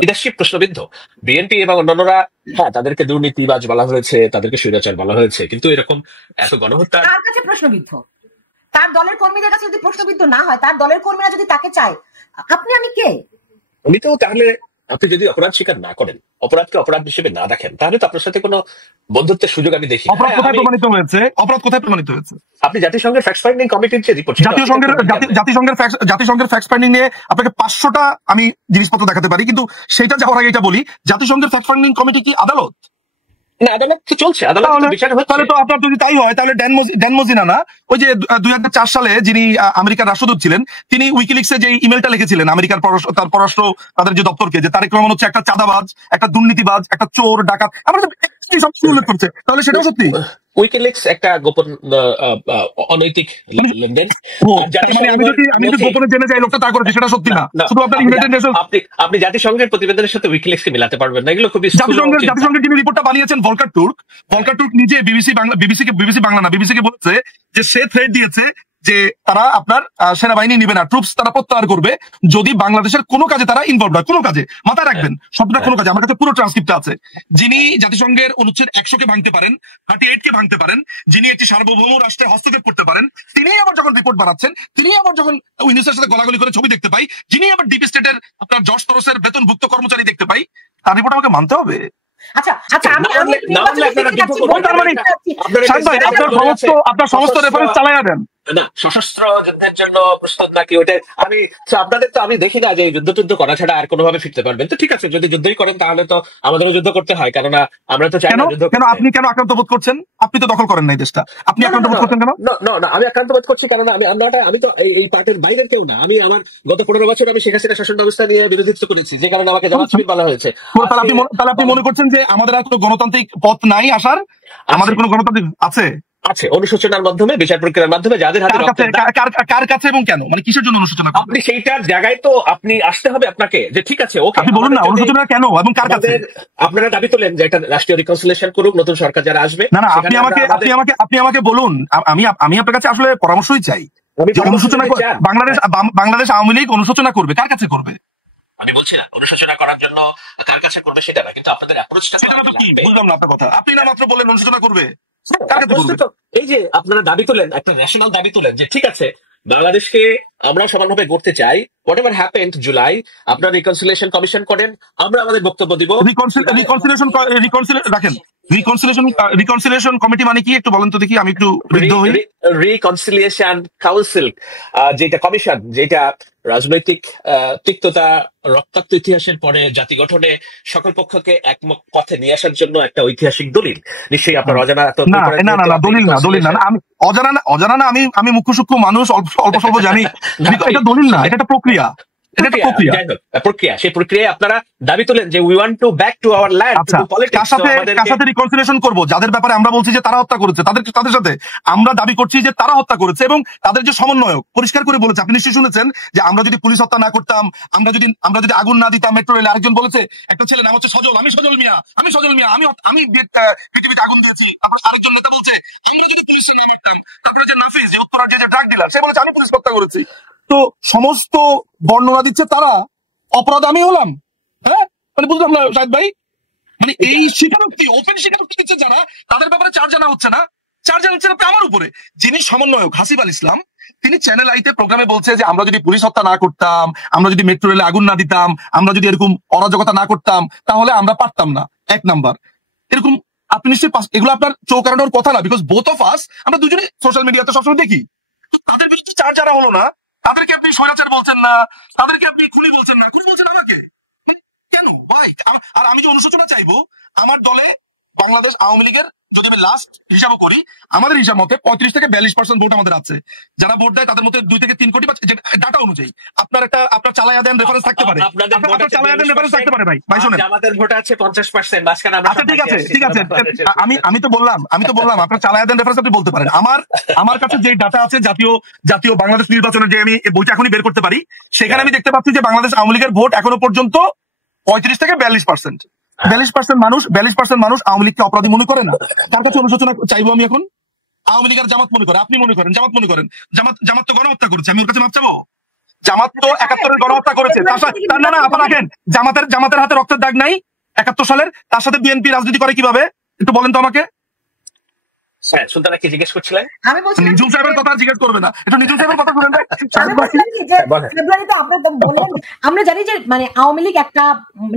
লিডারশিপ প্রশ্নবিদ্ধ। বিএনপি এবং অন্যান্যরা, হ্যাঁ, তাদেরকে দুর্নীতিবাজ বলা হয়েছে, তাদেরকে স্বৈরাচার বলা হয়েছে, কিন্তু এরকম এত গণহত্যা তার কাছে প্রশ্নবিদ্ধ। তার দলের কর্মীদের কাছে যদি প্রশ্নবিদ্ধ না হয়, তার দলের কর্মীরা যদি তাকে চায়, আপনি আমি কে? উনি তো, তাহলে আপনি যদি অপরাধ স্বীকার না করেন, অপরাধকে অপরাধ হিসেবে না দেখেন, তাহলে তো আপনার সাথে কোনো বন্ধুত্বের সুযোগ আমি দেখি। অপরাধ কোথায় প্রমাণিত হয়েছে? অপরাধ কোথায় প্রমাণিত হয়েছে? আপনি জাতিসংঘের ফ্যাক্ট ফাইন্ডিং কমিটির যে রিপোর্ট, জাতিসংঘের ফ্যাক্ট ফাইন্ডিং নিয়ে আপনাকে 500টা আমি জিনিসপত্র দেখাতে পারি, কিন্তু সেটা যাওয়ার আগে এটা বলি, জাতিসংঘের ফ্যাক্ট ফাইন্ডিং কমিটি কি আদালত? না, আদালত তো চলছে, আদালত বিচার হচ্ছে। তাহলে তো আপনার যদি তাই হয়, তাহলে ড্যান মজিনা না, ওই যে 2004 সালে যিনি আমেরিকার রাষ্ট্রদূত ছিলেন, তিনি উইকিলিক্সে যে ইমেলটা লিখেছিলেন আমেরিকার তার পররাষ্ট্র তাদের যে দপ্তরকে, যে তারেক রহমান হচ্ছে একটা চাঁদাবাজ, একটা দুর্নীতিবাজ, একটা চোর ডাকাত, আমরা সব উল্লেখ করছে, তাহলে সেটাও সত্যি? উইকিলিক্স একটা গোপন অনৈতিক লেনদেন। আমি যদি গোপনে জেনে যাই লোকটা তা করেছে, সেটা সত্যি না। শুধু আপনার ইউনাইটেড নেশন, আপনি জাতিসংঘের প্রতিবেদনের সাথে উইকিলিক্স কে মিলাতে পারবেন না, এগুলো খুবই জাতিসংঘের যিনি রিপোর্টটা বানিয়েছেন ভলকার টুর্ক নিজে বিবিসি কে বলেছে যে সে থ্রেট দিয়েছে যে তারা আপনার সেনাবাহিনী নিবে না, ট্রুপস তারা প্রত্যাহার করবে যদি বাংলাদেশের কোনো কাজে তারা ইনভলভ হয়। কোনো কাজে, মাথায় রাখবেন শব্দটা কোনো কাজে, আমার কাছে পুরো ট্রান্সক্রিপ্ট আছে। যিনি জাতিসংঘের অনুচ্ছেদ 100 কে ভাঙতে পারেন, 38 কে ভাঙতে পারেন, যিনি একটি সার্বভৌম রাষ্ট্রে হস্তক্ষেপ করতে পারেন, তিনি আবার যখন রিপোর্ট বানাচ্ছেন, তিনি আবার যখন ইউনিসেফের সাথে গলাগলি করে ছবি দেখতে পাই, যিনি আবার ডিপ স্টেটের আপনার জর্জ সরোসের বেতনভুক্ত কর্মচারী দেখতে পাই, তার রিপোর্ট আমাকে মানতে হবে। আপনার সমস্ত রেফারেন্স চালাইয়া দেন। না, সশস্ত্র যুদ্ধের জন্য প্রস্তুত নাকি ওইটা আমি আপনাদের তো আমি দেখি না যে যুদ্ধ করা ছাড়া আর কোনোভাবে ফিরতে পারবেন। তো ঠিক আছে, যদি যুদ্ধই করেন তাহলে তো আমাদেরও যুদ্ধ করতে হয়, কেননা আমরা তো চাই না যুদ্ধ। কেন আপনি কেন আক্রান্ত বোধ করছেন? আপনি তো দখল করেন নাই দেশটা, আপনি আক্রান্ত বোধ করছেন কেন? না, আমি আক্রান্ত বোধ করছি কারণ আমি তো এই পার্টির বাইরের কেউ না। আমি আমার গত 15 বছর আমি শেখ হাসিনা শাসন ব্যবস্থা নিয়ে বিরোধিতা করেছি, যে কারণে আমাকে জামাত শিবির বলা হয়েছে। তাহলে আপনি মনে করছেন যে আমাদের আর কোনো গণতান্ত্রিক পথ নাই আসার? আমাদের কোনো গণতান্ত্রিক আছে? অনুশোচনার মাধ্যমে, বিচার প্রক্রিয়ার মাধ্যমে, যাদের হাতে কার কাছে এবং কেন, মানে কিসের জন্য অনুশোচনা? আপনি সেইটার জায়গায় তো আপনি আসতে হবে আপনাকে, যে ঠিক আছে ওকে আপনি বলুন না অনুশোচনা কেন এবং কার কাছে? আপনারা দাবি তোলেন যে একটা রাষ্ট্রীয় রিকনসিলিয়েশন করুক নতুন সরকার যারা আসবে। না, আপনি আমাকে বলুন, আমি আপনার কাছে আসলে পরামর্শই চাই। অনুশোচনা বাংলাদেশ আওয়ামী লীগ অনুশোচনা করবে, কার কাছে করবে? আমি বলছি না অনুশোচনা করার জন্য কার কাছে করবে সেটা না, কিন্তু আপনাদের অ্যাপ্রোচটা কি বুঝলাম না আপনার কথা। আপনি না মাত্র বললেন অনুশোচনা করবে, এই যে আপনারা দাবি তোলেন, একটা ন্যাশনাল দাবি তোলেন যে ঠিক আছে বাংলাদেশকে আমরা সমানভাবে গড়তে চাই, হোয়াট এভার হ্যাপেন্ড জুলাই আপনারা রিকনসিলিয়েশন কমিশন করেন, আমরা আমাদের বক্তব্য দিব। রিকনসিলিয়েশন কমিটি মানে কি একটু বলেন তো দেখি, আমি একটু রিকনসিলিয়েশন কাউন্সিল, যেটা কমিশন, যেটা রাজনৈতিক তিক্ততা রক্তাক্ত ইতিহাসের পরে জাতি গঠনে সকল পক্ষকে এক পথে নিয়ে আসার জন্য একটা ঐতিহাসিক দলিল। নিশ্চয়ই আপনার অজানা দলিল না, আমি অজানা না, আমি মুখ্য সূক্ষ্ম মানুষ, অল্প স্বল্প জানি। এটা দলিল না, এটা একটা প্রক্রিয়া। প্রক্রিয়া, সেই প্রক্রিয়ায় আপনারা দাবি তোলেন যে we want to back to our land. কার সাথে রিকনসিলিয়েশন করব? যাদের ব্যাপারে আমরা বলছি যে তারা হত্যা করেছে, তাদের সাথে আমরা দাবি করছি যে তারা হত্যা করেছে, এবং তাদের যে সমন্বয়ক পরিষ্কার করে বলেছে, আপনি নিশ্চয়ই শুনেছেন যে আমরা যদি পুলিশ হত্যা না করতাম, আমরা যদি আগুন না দিতাম মেট্রো রেলে। আরেকজন বলেছে, একটা ছেলে নাম হচ্ছে সজল, আমি সজল মিয়া আমি পৃথিবীতে আগুন দিয়েছি। আরেকজন নেতা বলছে আমরা যদি পুলিশ না মারতাম, তারপরে যে নাফিস, যে উত্তরার যে ড্রাগ ডিলার, সে বলেছে আমি পুলিশ হত্যা করেছি। তো সমস্ত বর্ণনা দিচ্ছে তারা, অপরাধ আমি হলাম। হ্যাঁ, মানে বুঝলাম না শাহেদ ভাই, মানে এই স্বীকারোক্তি, ওপেন স্বীকারোক্তি দিচ্ছে যারা, তাদের ব্যাপারে চার্জ জানা হচ্ছে না আমার উপরে। যিনি সমন্বয়ক হাসিব আল ইসলাম, তিনি চ্যানেল আইতে প্রোগ্রামে বলছে যে আমরা যদি পুলিশ হত্যা না করতাম, আমরা যদি মেট্রো রেলে আগুন না দিতাম, আমরা যদি এরকম অরাজকতা না করতাম, তাহলে আমরা পারতাম না। 1 নাম্বার, এরকম আপনি নিশ্চয়ই এগুলো আপনার চোখ এড়ানোর কথা না, বিকজ বোথ অফ আস আমরা দুজনে সোশ্যাল মিডিয়াতে সবসময় দেখি। তো তাদের বিরুদ্ধে চার্জ জানা হলো না, তাদেরকে আপনি স্বৈরাচার বলছেন না, তাদেরকে আপনি খুনি বলছেন না, খুনি বলছেন আমাকে, কেন ভাই? আর আমি যে অনুশোচনা চাইবো, আমার দলে বাংলাদেশ আওয়ামী লীগের যদি আমি লাস্ট হিসাব করি, আমাদের হিসাব মতে 35 থেকে 42% ভোট আমাদের আছে। যারা ভোট দেয় তাদের মধ্যে 2 থেকে 3 কোটি, ডাটা অনুযায়ী আপনার চালায়া দেন রেফারেন্স থাকতে পারে, ভাই শুনেন, আমাদের ভোট আছে 50%, মাঝখানে আমরা। আচ্ছা ঠিক আছে, আমি তো বললাম আপনার চালায়া দেন রেফারেন্স আপনি বলতে পারেন। আমার কাছে যে ডাটা আছে জাতীয় বাংলাদেশ নির্বাচনের, যে আমি বইটা এখনই বের করতে পারি, সেখানে আমি দেখতে পাচ্ছি যে বাংলাদেশ আওয়ামী লীগের ভোট এখনো পর্যন্ত 35 থেকে 42%। 42% মানুষ আওয়ামী লীগকে অপরাধী মনে করে না। তার কাছে অনুশোচনা চাইবো আমি এখন? আওয়ামী লীগের জামাত মনে করে, আপনি মনে করেন, জামাত তো গণহত্যা করেছে, আমি ওর কাছে মাপ চাবো? জামাত তো 71-এর গণহত্যা করেছে, না আপনারা রাখেন, জামাতের হাতে রক্তের দাগ নাই 71 সালের, তার সাথে বিএনপি রাজনীতি করে কিভাবে একটু বলেন তো আমাকে। হ্যাঁ, সুলতানা কি জিজ্ঞেস করছিলেন? আমি বলছিলাম নিজুম সাহেবের কথা জিজ্ঞেস করবে না, একটু নিজুম সাহেবের কথা শুনেন। আমি বলছিলাম কি যে ফেব্রুয়ারিতে আপনি তো বললেন, আমরা জানি যে মানে আওয়ামী লীগ একটা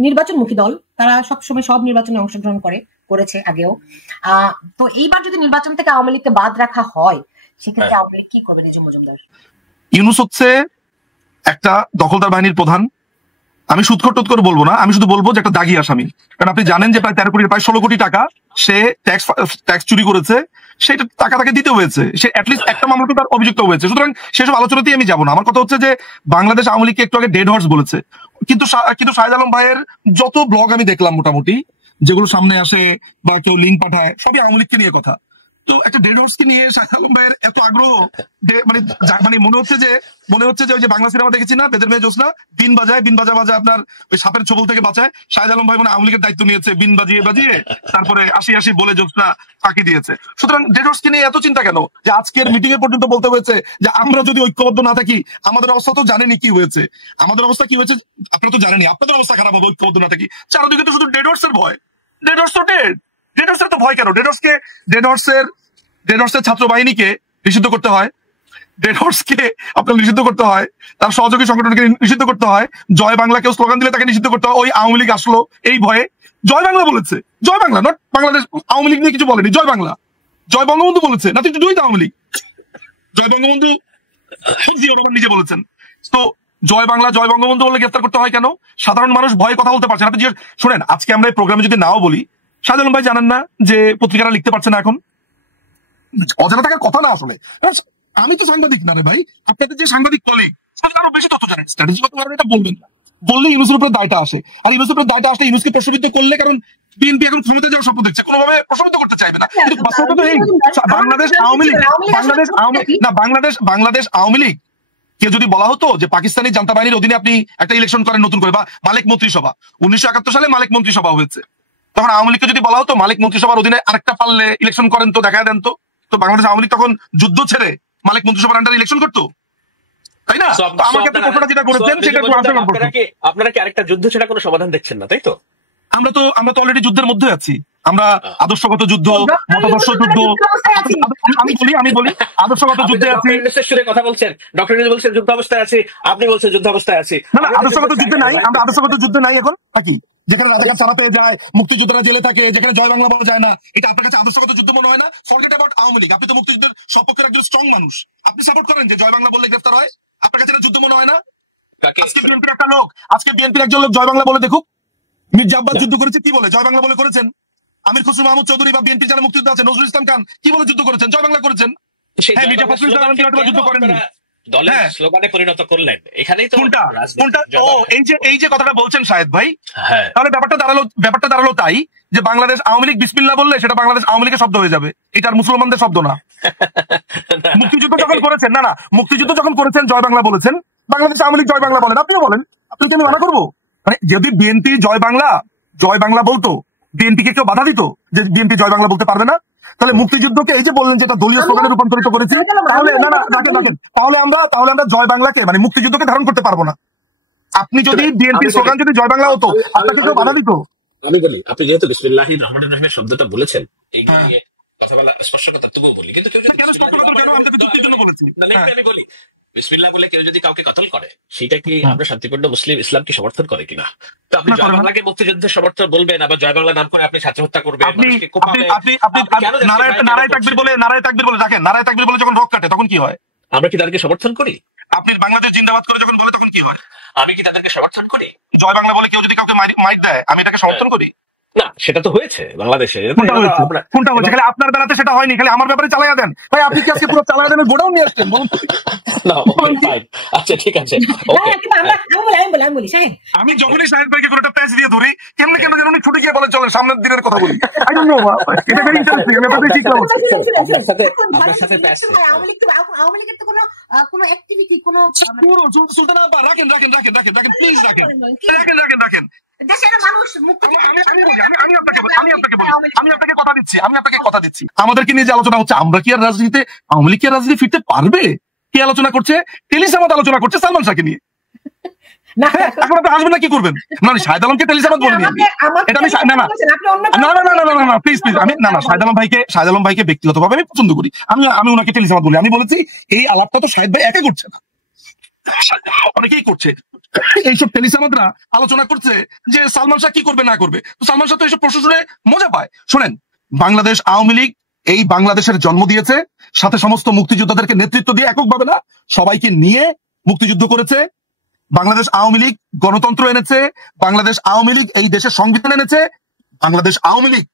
নির্বাচনমুখী দল, তারা সবসময় সব নির্বাচনে অংশগ্রহণ করেছে আগেও। তো এইবার যদি নির্বাচন থেকে আওয়ামী লীগকে বাদ রাখা হয়, সেক্ষেত্রে আওয়ামী লীগ কি করবে? নিজুম মজুমদার ইউনূস হচ্ছে একটা দখলদার বাহিনীর প্রধান। আমি সুৎখর টুৎখর বলবো না, আমি শুধু বলবো যে একটা দাগি আসামি। কারণ আপনি জানেন যে প্রায় 16 কোটি টাকা সে ট্যাক্স চুরি করেছে, সেটা টাকা তাকে দিতে হয়েছে, সে অ্যাটলিস্ট একটা মামলাতে তার অভিযুক্ত হয়েছে। সুতরাং সেসব আলোচনাতেই আমি যাবো না। আমার কথা হচ্ছে যে বাংলাদেশ আওয়ামী লীগকে একটু আগে ডেড হর্স বলেছে, কিন্তু শাহেদ আলম ভাইয়ের যত ব্লগ আমি দেখলাম মোটামুটি, যেগুলো সামনে আসে বা কেউ লিঙ্ক পাঠায়, সবই আওয়ামী লীগকে নিয়ে কথা। তো একটা ডেড হর্সকে নিয়ে শাহেদ আলম ভাইয়ের এত আগ্রহ, মানে মনে হচ্ছে যে ওই যে বাংলা সিনেমা দেখেছি না, বেদের মেয়ে জোসনা, বিন বাজা আপনার ওই সাপের ছবল থেকে বাঁচায়। শাহেদ আলম ভাই মানে আওয়ামী লীগের দায়িত্ব নিয়েছে, বিন বাজিয়ে তারপরে আসি বলে জোসনা ফাঁকি দিয়েছে। সুতরাং ডেড হর্সকে নিয়ে এত চিন্তা কেন যে আজকের মিটিং এ পর্যন্ত বলতে হয়েছে যে আমরা যদি ঐক্যবদ্ধ না থাকি, আমাদের অবস্থা তো জানেনি কি হয়েছে, আমাদের অবস্থা কি হয়েছে আপনারা তো জানেনি, আপনাদের অবস্থা খারাপ হবে ঐক্যবদ্ধ না থাকি। চারদিকে তো শুধু ডেড হর্সের ভয়, ডেড হর্স তো ডেড হর্সের তো ভয় কেন? ডেড হর্সের ছাত্র বাহিনীকে নিষিদ্ধ করতে হয়, ডেড হর্সকে আপনার নিষিদ্ধ করতে হয়, তার সহযোগী সংগঠনকে নিষিদ্ধ করতে হয়, জয় বাংলা কেউ স্লোগান দিলে তাকে নিষিদ্ধ করতে হয়। ওই আওয়ামী লীগ আসলো এই ভয়ে, জয় বাংলা বলেছে, জয় বাংলা নট বাংলাদেশ আওয়ামী লীগ নিয়ে কিছু বলেনি, জয় বাংলা, জয় বঙ্গবন্ধু বলেছে, না তো দুই আওয়ামী লীগ, জয় বঙ্গবন্ধু নিজে বলেছেন। তো জয় বাংলা জয় বঙ্গবন্ধু বলে গ্রেফতার করতে হয় কেন? সাধারণ মানুষ ভয়ে কথা বলতে পারছে না। আপনি শোনেন, আজকে আমরা এই প্রোগ্রামে যদি নাও বলি, শাহেদ আলম ভাই জানেন না যে পত্রিকারা লিখতে পারছে না এখন? অজানা থাকার কথা না আসলে। আমি তো সাংবাদিক না রে ভাই, আপনাদের যে সাংবাদিক কলিগ আরো বেশি তথ্য জানেন, স্ট্র্যাটেজিগত কারণে এটা বলবেন না, বললে ইউনূসের উপরে দায়টা আসে। আর ইউনূসের উপরে দায়টা আসলে ইউনূসকে প্রশ্নবিদ্ধ করলে, কারণ বিএনপি এখন ক্ষমতা যাওয়ার স্বপ্ন দেখছে, কোনোভাবে প্রশ্নবিদ্ধ করতে চাইবে না। কিন্তু বাস্তবতা তো এই, বাংলাদেশ আওয়ামী লীগ কে যদি বলা হতো যে পাকিস্তানি জান্তা বাহিনীর অধীনে আপনি একটা ইলেকশন করেন নতুন করে, বা মালিক মন্ত্রিসভা, 1971 সালে মালিক মন্ত্রিসভা হয়েছে, তখন আওয়ামী লীগকে যদি বলা হতো মালিক মন্ত্রিসভার অধীনে আরেকটা পারলে ইলেকশন করেন তো, দেখা দেন তো বাংলাদেশ আওয়ামী লীগ তখন যুদ্ধ ছেড়ে মালিক মন্ত্রিসভার আন্ডারে ইলেকশন করতো, তাই না? আমাকে আপনি প্রশ্নটা যেটা করেছেন সেটা আপনারা কি আরেকটা যুদ্ধ ছাড়া কোনো সমাধান দেখছেন না, তাই তো? আমরা তো অলরেডি যুদ্ধের মধ্যে আছি। আমরা আদর্শগত যুদ্ধ, মতাদর্শ যুদ্ধ, আমি বলি আদর্শগত যুদ্ধে আছি। কথা বলছেন, ডক্টর ইউনূস বলছেন যুদ্ধ অবস্থায় আছি, আপনি বলছেন যুদ্ধ অবস্থায় আছি। না, আদর্শগত যুদ্ধে নাই, আমরা আদর্শগত যুদ্ধে নাই এখন থাকি, যেখানে রাজাকার ছাড়া পেয়ে যায়, মুক্তিযোদ্ধারা জেলে থাকে, যেখানে জয় বাংলা বলা যায় না। এটা আপনার কাছে আদর্শগত যুদ্ধ মনে হয় না? ফরগেট অ্যাবাউট আওয়ামী লীগ, আপনি তো মুক্তিযুদ্ধের সপক্ষের একজন স্ট্রং মানুষ, আপনি সাপোর্ট করেন যে জয় বাংলা বললে গ্রেফতার হয়, আপনার কাছে এটা যুদ্ধ মনে হয় না? আজকে বিএনপির একজন লোক জয় বাংলা বলে দেখুক, মির্জা আব্বাস যুদ্ধ করেছে কি বলে? জয় বাংলা বলে করেছেন। আমির খসরু মাহমুদ চৌধুরী বা বিএনপির যারা মুক্তিযোদ্ধা আছে, নজরুল ইসলাম খান কি বলে যুদ্ধ করেছেন? জয় বাংলা করেছেন। হ্যাঁ, মির্জা ফখরুল ইসলাম যুদ্ধ করেননি, দলের স্লোগানে পরিণত করলেন। এখানেই তো কোনটা ও এই যে কথাটা বলছেন শাহেদ ভাই, তাহলে ব্যাপারটা দাঁড়ালো তাই যে বাংলাদেশ আওয়ামী লীগ বিসমিল্লাহ বললে সেটা বাংলাদেশ আওয়ামী লীগের শব্দ হয়ে যাবে, এটা আর মুসলমানদের শব্দ না। মুক্তিযুদ্ধ যখন করেছেন, মুক্তিযুদ্ধ যখন করেছেন জয় বাংলা বলেছেন, বাংলাদেশ আওয়ামী লীগ জয় বাংলা বলেন, আপনিও বলেন, আপনি কি আমি মানা করবো? মানে যদি বিএনপি জয় বাংলা বলতো, বিএনপিকে কেউ বাধা দিত যে বিএনপি জয় বাংলা বলতে পারবে না? তাহলে মুক্তিযুদ্ধকে এই যে বললেন যেটা দলীয় স্লোগানে রূপান্তরিত করেছি, তাহলে তাহলে আমরা জয় বাংলাকে মানে মুক্তিযুদ্ধকে ধারণ করতে পারবো না। আপনি যদি বিএনপি স্লোগান যদি জয় বাংলা হতো, আপনাকে কেউ বাধা দিত? আমি বলি, আপনি যেহেতু বিসমিল্লাহির রহমানির রহিমের শব্দটা বলেছেন, এই কথা বলা স্পষ্টকতা তবুও বলি, কিন্তু কেউ যদি কেন স্পষ্টকতা কেন? আমি তো যুক্তির জন্য বলেছি। আমি বলি বিসমিল্লাহ বলে কেউ যদি কাউকে কতল করে, সেটা কি আমরা শান্তিপূর্ণ মুসলিম ইসলামকে সমর্থন করে কিনা? তো আপনি জয় বাংলাকে মুক্তিযুদ্ধের সমর্থন বলবেন, আবার জয় বাংলা নাম করে আপনি ছাত্র হত্যা করবেন, নারায়ে তাকবীর বলে রাখেন, নারায়ে তাকবীর বলে যখন রক কাটে তখন কি হয়? আমরা কি তাদেরকে সমর্থন করি? আপনি বাংলাদেশ জিন্দাবাদ করে যখন বলে তখন কি হয়? আমি কি তাদেরকে সমর্থন করি? জয় বাংলা বলে কেউ যদি কাউকে মাইর দেয়, আমি তাকে সমর্থন করি না? সেটা তো হয়েছে বাংলাদেশে। কোনটা হয়েছে? খালি আপনার বেলাতে সেটা হয়নি, খালি আমার ব্যাপারে চালাইয়া দেন ভাই। আপনি কি আজকে পুরো চালাইয়া দেন গোডাউন নিয়ে আসছেন? বলুন। আচ্ছা ঠিক আছে, আমি যখনই শাহেদ ভাইকে কোনো একটা প্যাচ দিয়ে ধরি, কেমনে যেন উনি ছুটে গিয়ে বলে চলেন সামনের দিনের কথা বলি। আই ডোন্ট নো, এটা ভেরি ইন্টারেস্টিং। আমি আপনাদের শিখলাম। সুলতানা আপা রাখেন প্লিজ, রাখেন। আমি আপনাকে কথা দিচ্ছি, আমাদেরকে নিয়ে যে আলোচনা হচ্ছে, আমরা কি আর রাজনীতিতে আওয়ামী লীগ কি আর রাজনীতি ফিরতে পারবে? কে আলোচনা করছে? টেলিসামাত আলোচনা করছে সালমান শাহকে নিয়ে। না এখন আপনি হাসবেন না, কি করবেন? না শাহেদ আলমকে টেলিসামাদ বলিনি আমি, এটা আমি না না প্লিজ আমি না শাহেদ আলম ভাইকে ব্যক্তিগতভাবে আমি পছন্দ করি, আমি ওনাকে টেলিসামাদ বলি। আমি বলেছি এই আলাপটা তো শাহেদ ভাই একা করছে না, অনেকেই করছে। এইসব টেলিসামাদরা আলোচনা করছে যে সালমান শাহ কি করবে না করবে, তো সালমান শাহ তো এইসব প্রশ্ন শুনে মজা পায়। শোনেন, বাংলাদেশ আওয়ামী লীগ এই বাংলাদেশের জন্ম দিয়েছে, সাথে সমস্ত মুক্তিযোদ্ধাদেরকে নেতৃত্ব দিয়ে এককভাবে না, সবাইকে নিয়ে মুক্তিযুদ্ধ করেছে। বাংলাদেশ আওয়ামী লীগ গণতন্ত্র এনেছে, বাংলাদেশ আওয়ামী লীগ এই দেশের সংবিধান এনেছে, বাংলাদেশ আওয়ামী লীগ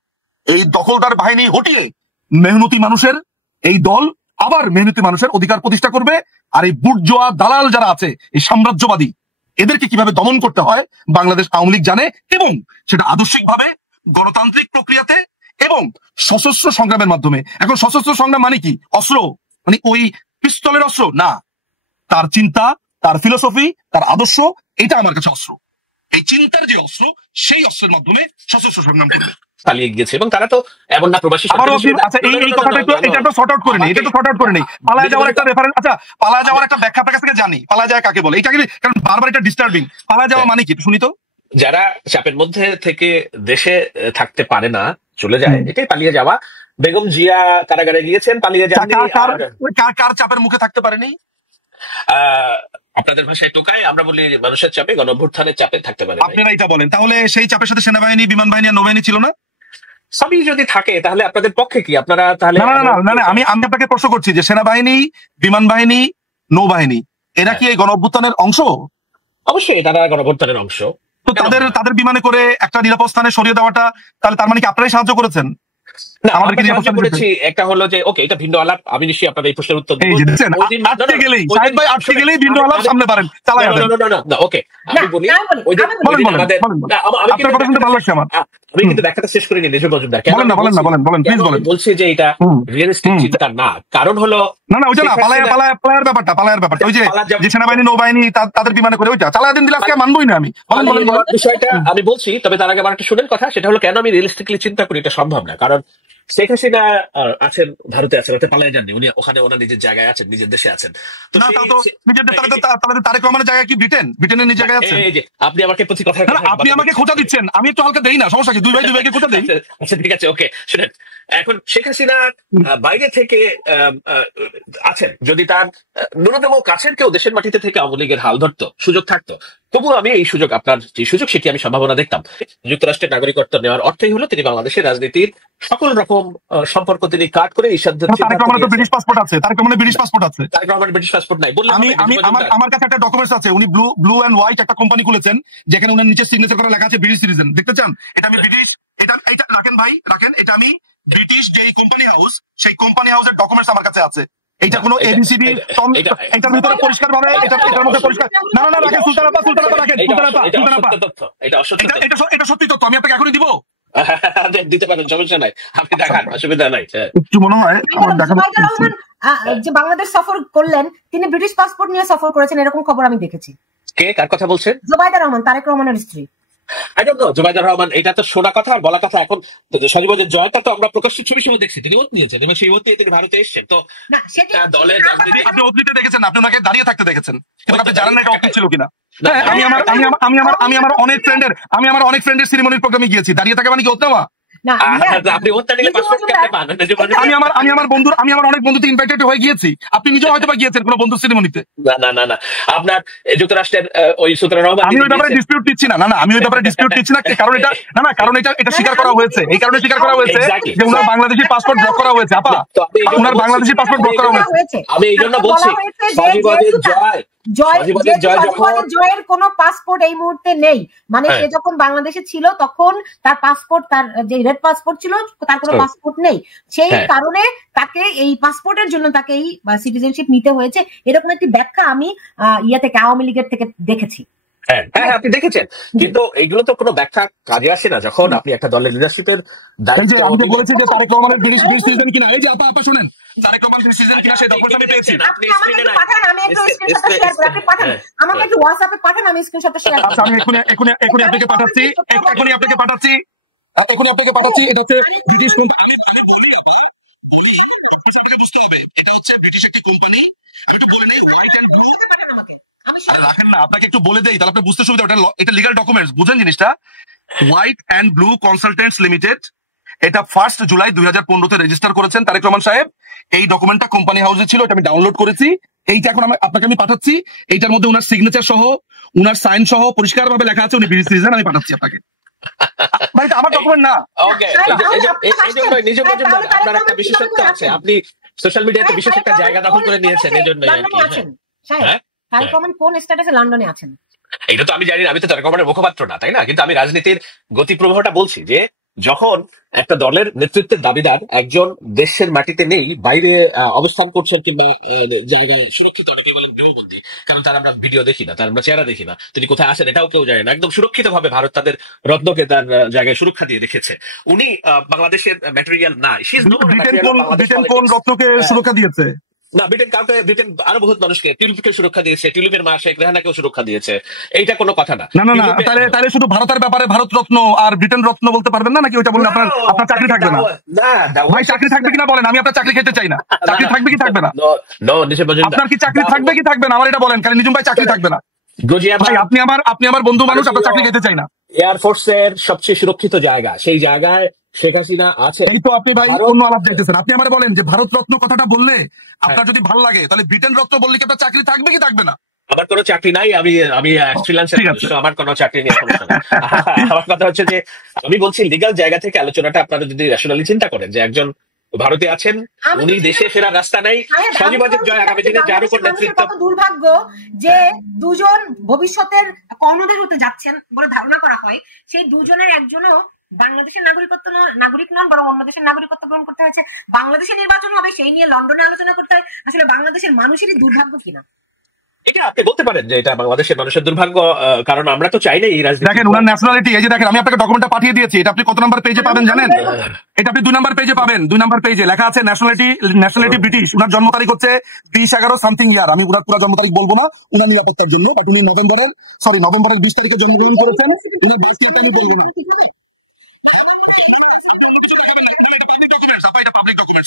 এই দখলদার বাহিনী হটিয়ে মেহনতি মানুষের এই দল আবার মেহনতি মানুষের অধিকার প্রতিষ্ঠা করবে। আর এই বুর্জোয়া দালাল যারা আছে, এই সাম্রাজ্যবাদী, এদেরকে কিভাবে দমন করতে হয় বাংলাদেশ আওয়ামী লীগ জানে, এবং সেটা আদর্শিকভাবে গণতান্ত্রিক প্রক্রিয়াতে এবং সশস্ত্র সংগ্রামের মাধ্যমে। এখন সশস্ত্র সংগ্রাম মানে কি? অস্ত্র মানে ওই পিস্তলের অস্ত্র না, তার চিন্তা, তার ফিলোসফি, তার আদর্শ, এটা আমার কাছে অস্ত্র। এই চিন্তার যে অস্ত্র, সেই অস্ত্রের মাধ্যমে সশস্ত্র সংগ্রাম করবে। পালিয়ে গিয়েছে এবং তারা তো এমন না প্রবাসী। আচ্ছা এই কথাটা এটা তো শর্ট আউট করে নেই, এটা তো শর্ট আউট করে নেই। পালায় যাওয়ার একটা রেফারেন্স, আচ্ছা পালায় যাওয়ার একটা ব্যাখ্যা আপনার কাছ থেকে জানি, পালায় যায় কাকে বলে, এটা কারণ বারবার এটা ডিস্টার্বিং। পালায় যাওয়া মানে কি শুনি তো? যারা চাপের মধ্যে থেকে দেশে থাকতে পারে না, চলে যায়, এটাই পালিয়ে যাওয়া। বেগম জিয়া কারাগারে গিয়েছেন, পালিয়ে যান। কার চাপের মুখে থাকতে পারেনি? আপনাদের ভাষায় টোকায়, আমরা বলি মানুষের চাপে, গণঅভ্যুত্থানের চাপে থাকতে পারে। আপনারা এটা বলেন, তাহলে সেই চাপের সাথে সেনাবাহিনী, বিমান বাহিনী আর নৌবাহিনী ছিল না? সবই যদি থাকে তাহলে আপনাদের পক্ষে কি? আপনারা তাহলে না আমি আপনাকে প্রশ্ন করছি যে সেনাবাহিনী, বিমান বাহিনী, নৌবাহিনী এরা কি এই গণঅভ্যুত্থানের অংশ? অবশ্যই তারা গণঅভ্যুত্থানের অংশ। তো তাদের বিমানে করে একটা নিরাপদ স্থানে সরিয়ে দেওয়াটা, তাহলে তার মানে কি আপনারাই সাহায্য করেছেন? আমাদেরকে সাহায্য করেছি। একটা হলো যে ওকে, এটা ভিন্ন আলাপ, আমি নিশ্চয়ই আপনাদের এই প্রশ্নের উত্তর দিব। আটকে গেলেই ভিন্ন আলাপ সামনে পারেন, চালাই ওকে আমি বলি, আমি কিন্তু ব্যাখ্যাটা শেষ করে নিই। নিজের মজুমদার বলছি যে এটা রিয়েলিস্টিক চিন্তা না, কারণ হলো না ওইটা না, পালায়ের ব্যাপারটা ওই যে সেনাবাহিনী নৌবাহিনী তাদের বিমানে করে ওইটা চালায় দিন দিলে আজকে মানবই না আমি বিষয়টা আমি বলছি। তবে তার আগে আমার একটা শুনেন কথা, সেটা হলো কেন আমি রিয়েলিস্টিকলি চিন্তা করি এটা সম্ভব না। কারণ শেখ হাসিনা আছেন, ভারতে আছেন, ওতে পালিয়ে যাননি উনি, ওখানে ওনার নিজের জায়গায় আছেন, নিজের দেশে আছেন। তারেক রহমানের জায়গায় কি ব্রিটেনের নিজের জায়গায় আছে? আপনি আমাকে প্রতি কথা, আপনি আমাকে খোঁচা দিচ্ছেন, আমি একটু হালকা দেই না, সমস্যা কি? দুই ভাইকে খোঁচা দেই। আচ্ছা ঠিক আছে, ওকে শুনেন, এখন শেখ হাসিনা বাইরে থেকে আছেন, যদি তার ন্যূনতম কাছের কেউ দেশের মাটিতে থেকে আওয়ামী লীগের হাল ধরতো, সুযোগ থাকতো, তবুও আমি এই সুযোগ, আপনার যে সুযোগ, সেটি আমি সম্ভাবনা দেখতাম। যুক্তরাষ্ট্রের নাগরিকত্ব নেওয়ার অর্থই হলো তিনি বাংলাদেশের রাজনীতির সকল রকম সম্পর্ক তিনি কাট করে এই ব্রিটিশ পাসপোর্ট আছে, ব্রিটিশ পাসপোর্ট নাই বললাম। আমার কাছে একটা ডকুমেন্টস আছে, উনি ব্লু এন্ড হোয়াইট একটা কোম্পানি খুলেছেন, যেখানে উনার নিচে সিগনেচার করে লেখা আছে ব্রিটিশ সিটিজেন। দেখতে চান? এটা আমি ব্রিটিশ, এটা রাখেন ভাই, রাখেন, এটা আমি ব্রিটিশ যে কোম্পানি হাউস, সেই কোম্পানি হাউসের ডকুমেন্টস আমার কাছে আছে। এইটা কোনো এবিসিডি, এটার ভিতরে পরিষ্কার ভাবে, এটার মধ্যে পরিষ্কার না রাখেন, সুলতানাপা রাখেন, এটা সত্যি তথ্য, আমি আপনাকে এখনই দিব। দিতে পারেন, সমস্যা নাই, আপনি দেখান, অসুবিধা নাই। একটু মনে হয় যে বাংলাদেশ সফর করলেন, তিনি ব্রিটিশ পাসপোর্ট নিয়ে সফর করেছেন, এরকম খবর আমি দেখেছি। কে, কার কথা বলছেন? জুবাইদা রহমান, তারেক রহমানের স্ত্রী। জুবাইদা রহমান, এটা তো শোনা কথা আর বলা কথা। এখন সজীবদের জয়টা তো আমরা প্রকাশ্য ছবি সময় দেখছি, তিনি ওত নিয়েছেন এবং সেই ওত নিয়ে তিনি ভারতে এসেছেন। তো দলের রাজনীতি আপনি ওত নিতে দেখেছেন, আপনি ওনাকে দাঁড়িয়ে থাকতে দেখেছেন, কিন্তু আপনি জানেন না এটা ওত ছিল কিনা। আমি আমার অনেক ফ্রেন্ডের সেরিমনির প্রোগ্রামে গিয়েছি, দাঁড়িয়ে থাকে মানে কি ওত নেওয়া? আমি আমার অনেক বন্ধু ইনভাইটেড হয়ে গিয়েছি, আপনি নিজেও হয়তো গিয়েছেন কোনো বন্ধুর সেরিমনিতে। না আপনার যুক্তরাষ্ট্রের ওই সুলতানা রহমান, আমি ওই ব্যাপারে ডিসপিউট দিচ্ছি না, আমি ওই ব্যাপারে ডিসপিউট দিচ্ছি না, কারণ এটা স্বীকার করা হয়েছে, এই কারণে স্বীকার করা হয়েছে যে ওনার বাংলাদেশি পাসপোর্ট ব্লক করা হয়েছে। আপা, ওনার বাংলাদেশি পাসপোর্ট ব্লক করা হয়েছে। আমি এই জন্য বলছি জয়ের কোনো পাসপোর্ট এই মুহূর্তে নেই, মানে সে যখন বাংলাদেশে ছিল তখন তার পাসপোর্ট, তার যে রেড পাসপোর্ট ছিল, তার কোনো পাসপোর্ট নেই, সেই কারণে তাকে এই পাসপোর্টের জন্য তাকে এই সিটিজেনশিপ নিতে হয়েছে, এরকম একটি ব্যাখ্যা আমি থেকে আওয়ামী লীগের থেকে দেখেছি। হ্যাঁ আপনি দেখেছেন, কিন্তু এগুলো তো কোনো ব্যাখ্যা কাজে আসে না যখন আপনি একটা দলের লিডারশিপের দায়িত্ব। আমি বলেছি যে তারেক রহমানের ব্রিটিশ সিটিজেন কিনা, এই যে আপা শুনেন, তারেক রহমান ব্রিটিশ সিটিজেন কিনা সেই ডকুমেন্ট আমি পেয়েছি। আপনি আমাকে পাঠান, আমি একটু স্ক্রিনশটটা শেয়ার করি, আপনি পাঠান আমাকে একটু WhatsApp এ পাঠান, আমি স্ক্রিনশটটা শেয়ার করি। আচ্ছা, আমি এখনই আপনাকে পাঠাচ্ছি, এটা হচ্ছে ব্রিটিশ কোম্পানি। আমি বলি আপা, আপনাকে বুঝতে হবে, এটা হচ্ছে ব্রিটিশ একটি কোম্পানি। আমি তো বলি নাই হোয়াইট এন্ড ব্লু, রাখেন না আপনাকে একটু বলে দেই তাহলে আপনি বুঝতে সুবিধা, এটা লিগাল ডকুমেন্টস, বুঝেন জিনিসটা। White and blue consultants limited, এটা 1 জুলাই 2015 রেজিস্টার করেছেন তারেক রহমান সাহেব। এই ডকুমেন্টটা কোম্পানি হাউসে ছিল, এটা আমি ডাউনলোড করেছি। এইটা এখন আপনাকে আমি পাঠাচ্ছি। এইটার মধ্যে উনার সিগনেচার সহ, উনার সাইন সহ পরিষ্কার ভাবে লেখা আছে উনি ব্রিটিশ সিটিজেন। আমি পাঠাচ্ছি আপনাকে। ভাই এটা আমার ডকুমেন্ট না। ওকে, নিজের মজুমদার আপনার একটা বিশেষত্ব আছে, আপনি সোশ্যাল মিডিয়াতে বিশেষ একটা জায়গা দখল করে নিয়েছেন, এই জন্য তারেক রহমান কোন স্ট্যাটাসে লন্ডনে আছেন? এটা তো আমি জানি না, আমি তো তারেক রহমানের মুখপাত্র না, তাই না? কিন্তু আমি রাজনীতির গতি প্রবাহটা বলছি যে যখন একটা দলের নেতৃত্বের দাবিদার একজন দেশের মাটিতে নেই, বাইরে অবস্থান করছেন কিংবা জায়গায় সুরক্ষিত, অনেকে বলেন গৃহবন্দী, কারণ তার আমরা ভিডিও দেখি না, তার আমরা চেহারা দেখি না, তিনি কোথায় আসেন এটাও কেউ জানে না, একদম সুরক্ষিত ভাবে ভারত তাদের রত্নকে তার জায়গায় সুরক্ষা দিয়ে রেখেছে। উনি বাংলাদেশের ম্যাটেরিয়াল না। ব্রিটেন কোন রত্নকে সুরক্ষা দিয়েছে? না, ব্রিটেন আরো বহুত মানুষকে, টিউলিপকে সুরক্ষা দিয়েছে, টিউলিপের মা শেখ রেহানাকেও সুরক্ষা দিয়েছে। এইটা কোনো কথা না। না, তাহলে শুধু ভারতের ব্যাপারে ভারত রত্ন আর ব্রিটেন রত্ন বলতে পারবেন না নাকি? ওইটা বললে আপনার চাকরি থাকবে না। ভাই চাকরি থাকবে কিনা বলেন, আমি আপনার চাকরি খেতে চাই না। চাকরি থাকবে কি থাকবে না? আপনার কি চাকরি থাকবে কি থাকবে না আমার এটা বলেন, খালি নিজুম ভাই চাকরি থাকবে না। ভাই আপনি আমার বন্ধু মানুষ, আপনার চাকরি খেতে চাই না। এয়ারফোর্সের সবচেয়ে সুরক্ষিত জায়গা, সেই জায়গায় শেখ হাসিনা আছে। এই তো আপনি ভাই অন্য আলাপ দেখতেছেন। আপনি আমার বলেন যে ভারত রত্ন কথাটা বললে আপনার যদি ভালো লাগে, তাহলে ব্রিটেন রত্ন বললে কি আপনার চাকরি থাকবে কি থাকবে না? আমার কোনো চাকরি নাই, আমি ফ্রিল্যান্সার, আমার কোনো চাকরি নেই, সমস্যা না। আমার কথা হচ্ছে যে আমি বলছি লিগ্যাল জায়গা থেকে আলোচনাটা আপনারা যদি ন্যাশনালি চিন্তা করেন যে একজন ভারতে আছেন, উনি দেশে ফেরার রাস্তা নাই, সজীবদের জয় আগামী দিনে যার উপর নেতৃত্ব। দুর্ভাগ্য যে দুজন ভবিষ্যতের কর্ণধার হতে যাচ্ছেন বলে ধারণা করা হয়, সেই দুজনের একজনও বাংলাদেশের নাগরিক নন, বরং অন্য দেশের নাগরিকত্ব গ্রহণ করতে হয়েছে। বাংলাদেশের নির্বাচন হবে, সেই নিয়ে লন্ডনে আলোচনা করতে হয়। আসলে বাংলাদেশের মানুষেরই দুর্ভাগ্য কিনা এটা আপনি বলতে পারেন যে এটা বাংলাদেশের মানুষের দুর্ভাগ্য, কারণ আমরা তো চাই না এই রাজনীতি। দেখেন ওনার ন্যাশনালিটি, এই যে দেখেন আমি আপনাকে ডকুমেন্টটা পাঠিয়ে দিয়েছি, এটা আপনি কত নাম্বার পেজে পাবেন জানেন? এটা আপনি 2 নাম্বার পেজে পাবেন। 2 নাম্বার পেজে লেখা আছে ন্যাশনালিটি ব্রিটিশ। উনার জন্ম তারিখ হচ্ছে 20/11 সামথিং ইয়ার। আমি উনার পুরো জন্ম তারিখ বলবো না, উনার নিরাপত্তার জন্য। উনি নভেম্বরের 20 তারিখে জন্মগ্রহণ করেছেন। উনার বার্থ ডেট আমি বলবো না।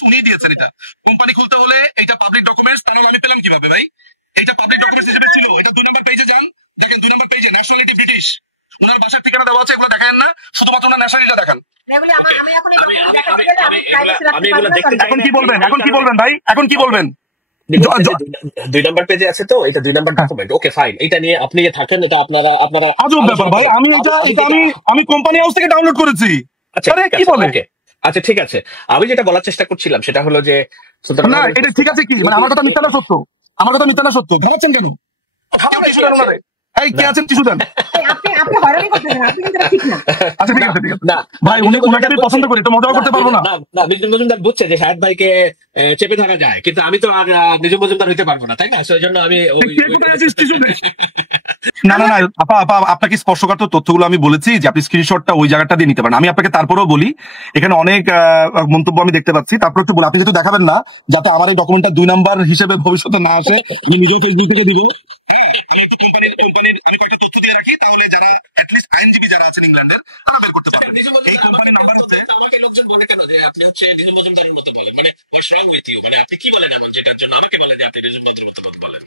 উনি দিয়েছেন এটা। কোম্পানি খুলতে হলে এটা পাবলিক ডকুমেন্টস, তাহলে আমি পেলাম কিভাবে ভাই? এটা পাবলিক ডকুমেন্টস হিসেবে ছিল। এটা 2 নাম্বার পেজে যান, দেখেন 2 নাম্বার পেজে ন্যাশনালিটি ব্রিটিশ। উনার বাসার ঠিকানা দেওয়া আছে, এগুলো দেখেন না, শুধুমাত্র উনার ন্যাশনালিটিটা দেখান। এখন কি বলবেন ভাই? এখন কি বলবেন? 2 নাম্বার পেজে আছে তো, এটা 2 নাম্বার ডকুমেন্ট। ওকে ফাইন, এটা নিয়ে আপনি যে থাকেন, এটা আপনারা আজব ব্যাপার ভাই। আমি কোম্পানি হাউস থেকে ডাউনলোড করেছি। আরে কি বলে? আচ্ছা ঠিক আছে, আমি যেটা বলার চেষ্টা করছিলাম সেটা হলো যে না, এটা ঠিক আছে কি, মানে আমার কথা মিথ্যা না সত্য? আমার কথা মিথ্যা না সত্য? ঘামাচ্ছেন কেন? এই কে আছেন টিস্যু দেন। আপনি হয়রানি করতেছেন, আপনি কিন্তু ঠিক না। আচ্ছা ঠিক আছে না ভাই, উনাকে আমি পছন্দ করি, তো মজা করতে পারবো না। না, নিজুম মজুমদার বুঝছে যে শাহেদ ভাইকে চেপে ধরা যায়, কিন্তু আমি তো আর নিজুম মজুমদার হইতে পারবো না, তাই না? সেই জন্য আমি না আপা আপনাকে স্পর্শকাতর তথ্যগুলো আমি বলেছি যে আপনি স্ক্রিনশটটা ওই জায়গাটা দিয়ে নিতে পারেন। আমি আপনাকে তারপরেও বলি, এখানে অনেক মন্তব্য আমি দেখতে পাচ্ছি, তারপর একটু বলি, আপনি যেহেতু দেখাবেন না, যাতে আমার এই ডকুমেন্টটা 2 নাম্বার হিসেবে ভবিষ্যতে না আসে, আমি নিজেও ফেসবুক থেকে দিব। আমি একটু কোম্পানির আমি কয়েকটা তথ্য দিয়ে রাখি, তাহলে যারা অ্যাটলিস্ট আইনজীবী যারা আছেন ইংল্যান্ডের, তারা বের করতে পারবে। এই কোম্পানির নাম্বার হচ্ছে, আমাকে লোকজন বলে কেন যে আপনি হচ্ছে নিজুম মজুমদারের মতো বলেন, মানে হোয়াটস রং উইথ ইউ, মানে আপনি কি বলেন এমন যেটার জন্য আমাকে বলে যে আপনি নিজুম মজুমদারের মতো বলেন?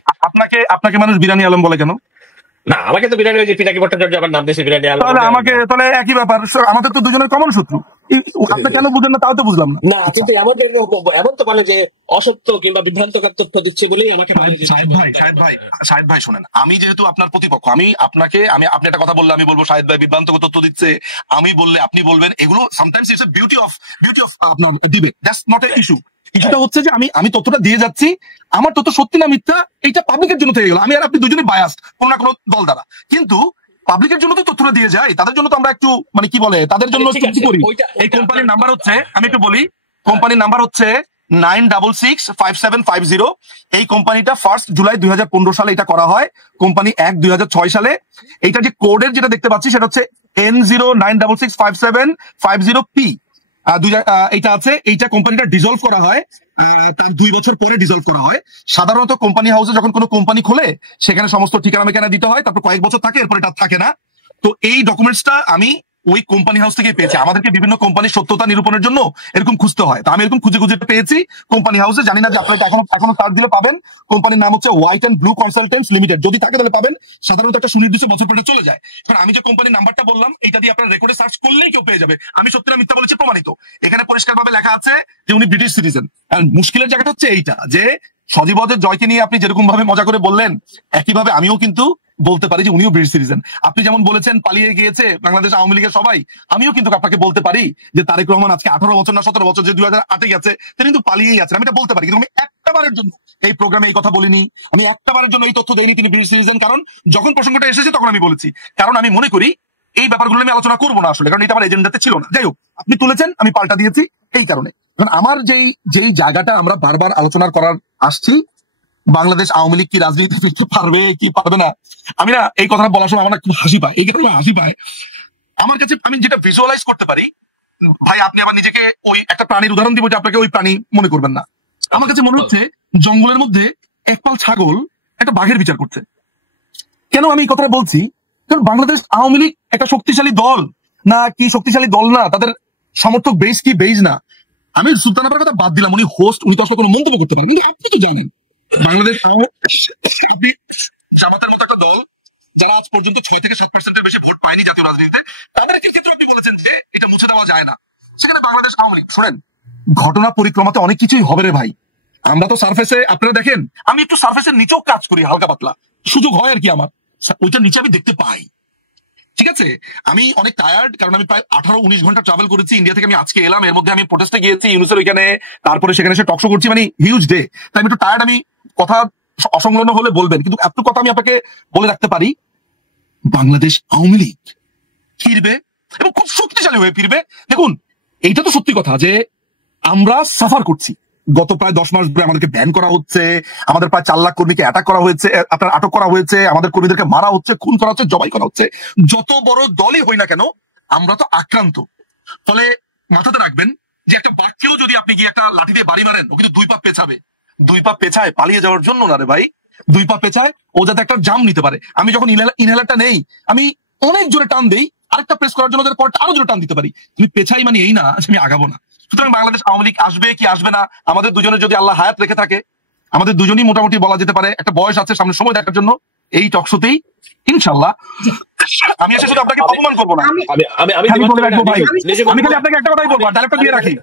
আপনাকে মানুষ বিরানি আলম বলে কেন? না, আমাকে তো বিরানি ওই যে পিনাকি ভট্টাচার্য আমার নাম দিয়েছে বিরানি আলম। তাহলে একই ব্যাপার, আমাদের তো দুজনের কমন শত্রু। আপনি কেন বুঝেন না তাও তো বুঝলাম না। না, কিন্তু এমন তো বলে যে অসত্য কিংবা বিভ্রান্তকর তথ্য দিচ্ছে বলেই আমাকে। শাহেদ ভাই শোনেন, আমি যেহেতু আপনার প্রতিপক্ষ, আপনি একটা কথা বললে আমি বলবো শাহেদ ভাই বিভ্রান্তকর তথ্য দিচ্ছে, আমি বললে আপনি বলবেন। এগুলো sometimes it's a beauty of আপনার debate, that's not a issue. ইস্যুটা হচ্ছে যে আমি তথ্যটা দিয়ে যাচ্ছি, আমার তথ্য সত্যি না মিথ্যা এইটা পাবলিকের জন্য থেকে গেল। আমি আর আপনি দুজনেই বায়াসড কোনো না কোনো দল দ্বারা, কিন্তু পাবলিকের জন্য তো তথ্যটা দিয়ে যায়, তাদের জন্য তো আমরা একটু মানে কি বলে, তাদের জন্য কি করি। এই কোম্পানির নাম্বার হচ্ছে, আমি একটু বলি, কোম্পানির নাম্বার হচ্ছে 9665750। এই কোম্পানিটা 1 জুলাই 2015 সালে এটা করা হয়। কোম্পানি 1/2006 সালে। এইটা যে কোডের যেটা দেখতে পাচ্ছি সেটা হচ্ছে N09665750P। এইটা আছে, এইটা কোম্পানিটা ডিজলভ করা হয় তার 2 বছর পরে ডিজলভ করা হয়। সাধারণত কোম্পানি হাউসে যখন কোনো কোম্পানি খোলে সেখানে সমস্ত ঠিকানা মেকানা দিতে হয়, তারপর কয়েক বছর থাকে, এরপর এটা থাকে না। তো এই ডকুমেন্টসটা আমি ওই কোম্পানি হাউস থেকে পেয়েছি। আমাদেরকে বিভিন্ন কোম্পানির সত্যতা নিরূপণের জন্য এরকম খুঁজতে হয়, তো আমি এরকম খুঁজে খুঁজে পেয়েছি কোম্পানি হাউসে। জানি না যে আপনারা এখনো সার্চ দিলে পাবেন। কোম্পানির নাম হচ্ছে white and blue consultants limited, যদি থাকে তাহলে পাবেন। সাধারণত একটা সুনির্দিষ্ট বছর পরে চলে যায়। কারণ আমি যে কোম্পানির নাম্বারটা বললাম এটা দিয়ে আপনার রেকর্ডে সার্চ করলেই কেউ পেয়ে যাবে। আমি সত্যি না মিথ্যা বলেছি প্রমাণিত। এখানে পরিষ্কারভাবে লেখা আছে যে উনি ব্রিটিশ সিটিজেন। আর মুশকিলের জায়গাটা হচ্ছে এইটা যে সজীবদের জয়কে নিয়ে আপনি যেরকম ভাবে মজা করে বললেন, একইভাবে আমিও কিন্তু বলতে পারি যে উনিও ব্রিটিশ সিটিজেন। আপনি যেমন বলেছেন পালিয়ে গিয়েছে বাংলাদেশ আওয়ামী লীগের সবাই, আমিও কিন্তু আপনাকে বলতে পারি যে তারেক রহমান আজকে 18 বছর না 17 বছর, যে 2008-এ গেছে, তিনি কিন্তু পালিয়েই আছেন। আমি এটা বলতে পারি, কিন্তু আমি একটাবারের জন্য এই প্রোগ্রামে এই কথা বলিনি, আমি একটাবারের জন্য এই তথ্য দেইনি তিনি ব্রিটিশ সিটিজেন। কারণ যখন প্রসঙ্গটা এসেছে তখন আমি বলেছি, কারণ আমি মনে করি এই ব্যাপারগুলো আমি আলোচনা করবো না আসলে, কারণ এটা আমার এজেন্ডাতে ছিল না। যাই হোক, আপনি তুলেছেন, আমি পাল্টা দিয়েছি এই কারণে। কারণ আমার যেই জায়গাটা আমরা বারবার আলোচনা করার আসছি, বাংলাদেশ আওয়ামী লীগ কি রাজনীতি ফিরতে পারবে কি পারবে না, আমি না এই কথাটা বলার সময় আমার না খুব হাসি পায়। এই কারণে হাসি পায় আমার কাছে, আমি যেটা ভিজুয়ালাইজ করতে পারি। ভাই আপনি আবার নিজেকে ওই একটা প্রাণীর উদাহরণ দিব যে আপনাকে ওই প্রাণী মনে করবেন না। আমার কাছে মনে হচ্ছে জঙ্গলের মধ্যে একপাল ছাগল একটা বাঘের বিচার করছে। কেন আমি এই কথাটা বলছি? কারণ বাংলাদেশ আওয়ামী লীগ একটা শক্তিশালী দল না, কি শক্তিশালী দল না, তাদের সমর্থক বেশ কি বেশ না। আমি সুলতান আপার কথা বাদ দিলাম, উনি হোস্ট, উনি তো আসলে কোনো মন্তব্য করতে পারেন, কিন্তু আপনি তো জানেন বাংলাদেশ জামাতের মতো একটা দল যারা আজ পর্যন্ত 6 থেকে 7% বেশি ভোট পায়নি জাতীয় রাজনীতিতে, তাদের ক্ষেত্রে আপনি বলেছেন যে এটা মুছে দেওয়া যায় না। সেখানে বাংলাদেশ আওয়ামী লীগ, শোনেন, ঘটনা পরিক্রমাতে অনেক কিছুই হবে রে ভাই। আমরা তো সার্ফেসে, আপনারা দেখেন আমি একটু সার্ফেসের নিচেও কাজ করি হালকা পাতলা, সুযোগ হয় আর কি আমার, ওইটার নিচে আমি দেখতে পাই। ঠিক আছে, আমি অনেক টায়ার্ড, কারণ আমি প্রায় 18-19 ঘন্টা ট্রাভেল করেছি ইন্ডিয়া থেকে। আমি আজকে এলাম, এর মধ্যে আমি প্রোটেস্টে গিয়েছি ইউনুসের ওইখানে, তারপরে সেখানে এসে টকশো করছি, মানে হিউজ ডে। তাই আমি একটু টায়ার্ড, আমি কথা অসংলগ্ন হলে বলবেন, কিন্তু এত কথা আমি আপনাকে বলে রাখতে পারি, বাংলাদেশ আওয়ামী লীগ ফিরবে এবং খুব শক্তিশালী হয়ে ফিরবে। দেখুন, এইটা তো সত্যি কথা যে আমরা সাফার করছি। গত প্রায় 10 মাস ধরে আমাদেরকে ব্যান করা হচ্ছে, আমাদের প্রায় 4 লাখ কর্মীকে অ্যাটাক করা হয়েছে, আপনার আটক করা হয়েছে, আমাদের কর্মীদেরকে মারা হচ্ছে, খুন করা হচ্ছে, জবাই করা হচ্ছে। যত বড় দলই হই না কেন আমরা তো আক্রান্ত। ফলে মাথাতে রাখবেন যে একটা বাক্যেও যদি আপনি গিয়ে একটা লাঠি দিয়ে বাড়ি মারেন, ও কিন্তু 2 পা পেছাবে। 2 পা পেছায় পালিয়ে যাওয়ার জন্য না রে ভাই, 2 পা পেছায় ও যাতে একটা জাম নিতে পারে। আমি যখন ইনহেলারটা নেই, আমি অনেক জোরে টান দেই, আরেকটা প্রেস করার জন্য পরে আরো জোরে টান দিতে পারি। তুমি পেছাই মানে এই না আমি আগাবো না। সুতরাং বাংলাদেশ আওয়ামী লীগ আসবে কি আসবে না, আমাদের দুজনের যদি আল্লাহ হায়াত রেখে থাকে, আমাদের দুজনই মোটামুটি বলা যেতে পারে একটা বয়স আছে সামনে সময় দেখার জন্য, এই টকশোতেই ইনশাল্লাহ আমি এসে শুধু আপনাকে অপমান করবো না, আমি বলে রাখবো ভাই, আমি খালি আপনাকে একটা কথাই বলবো, ডায়লগটা দিয়ে রাখি।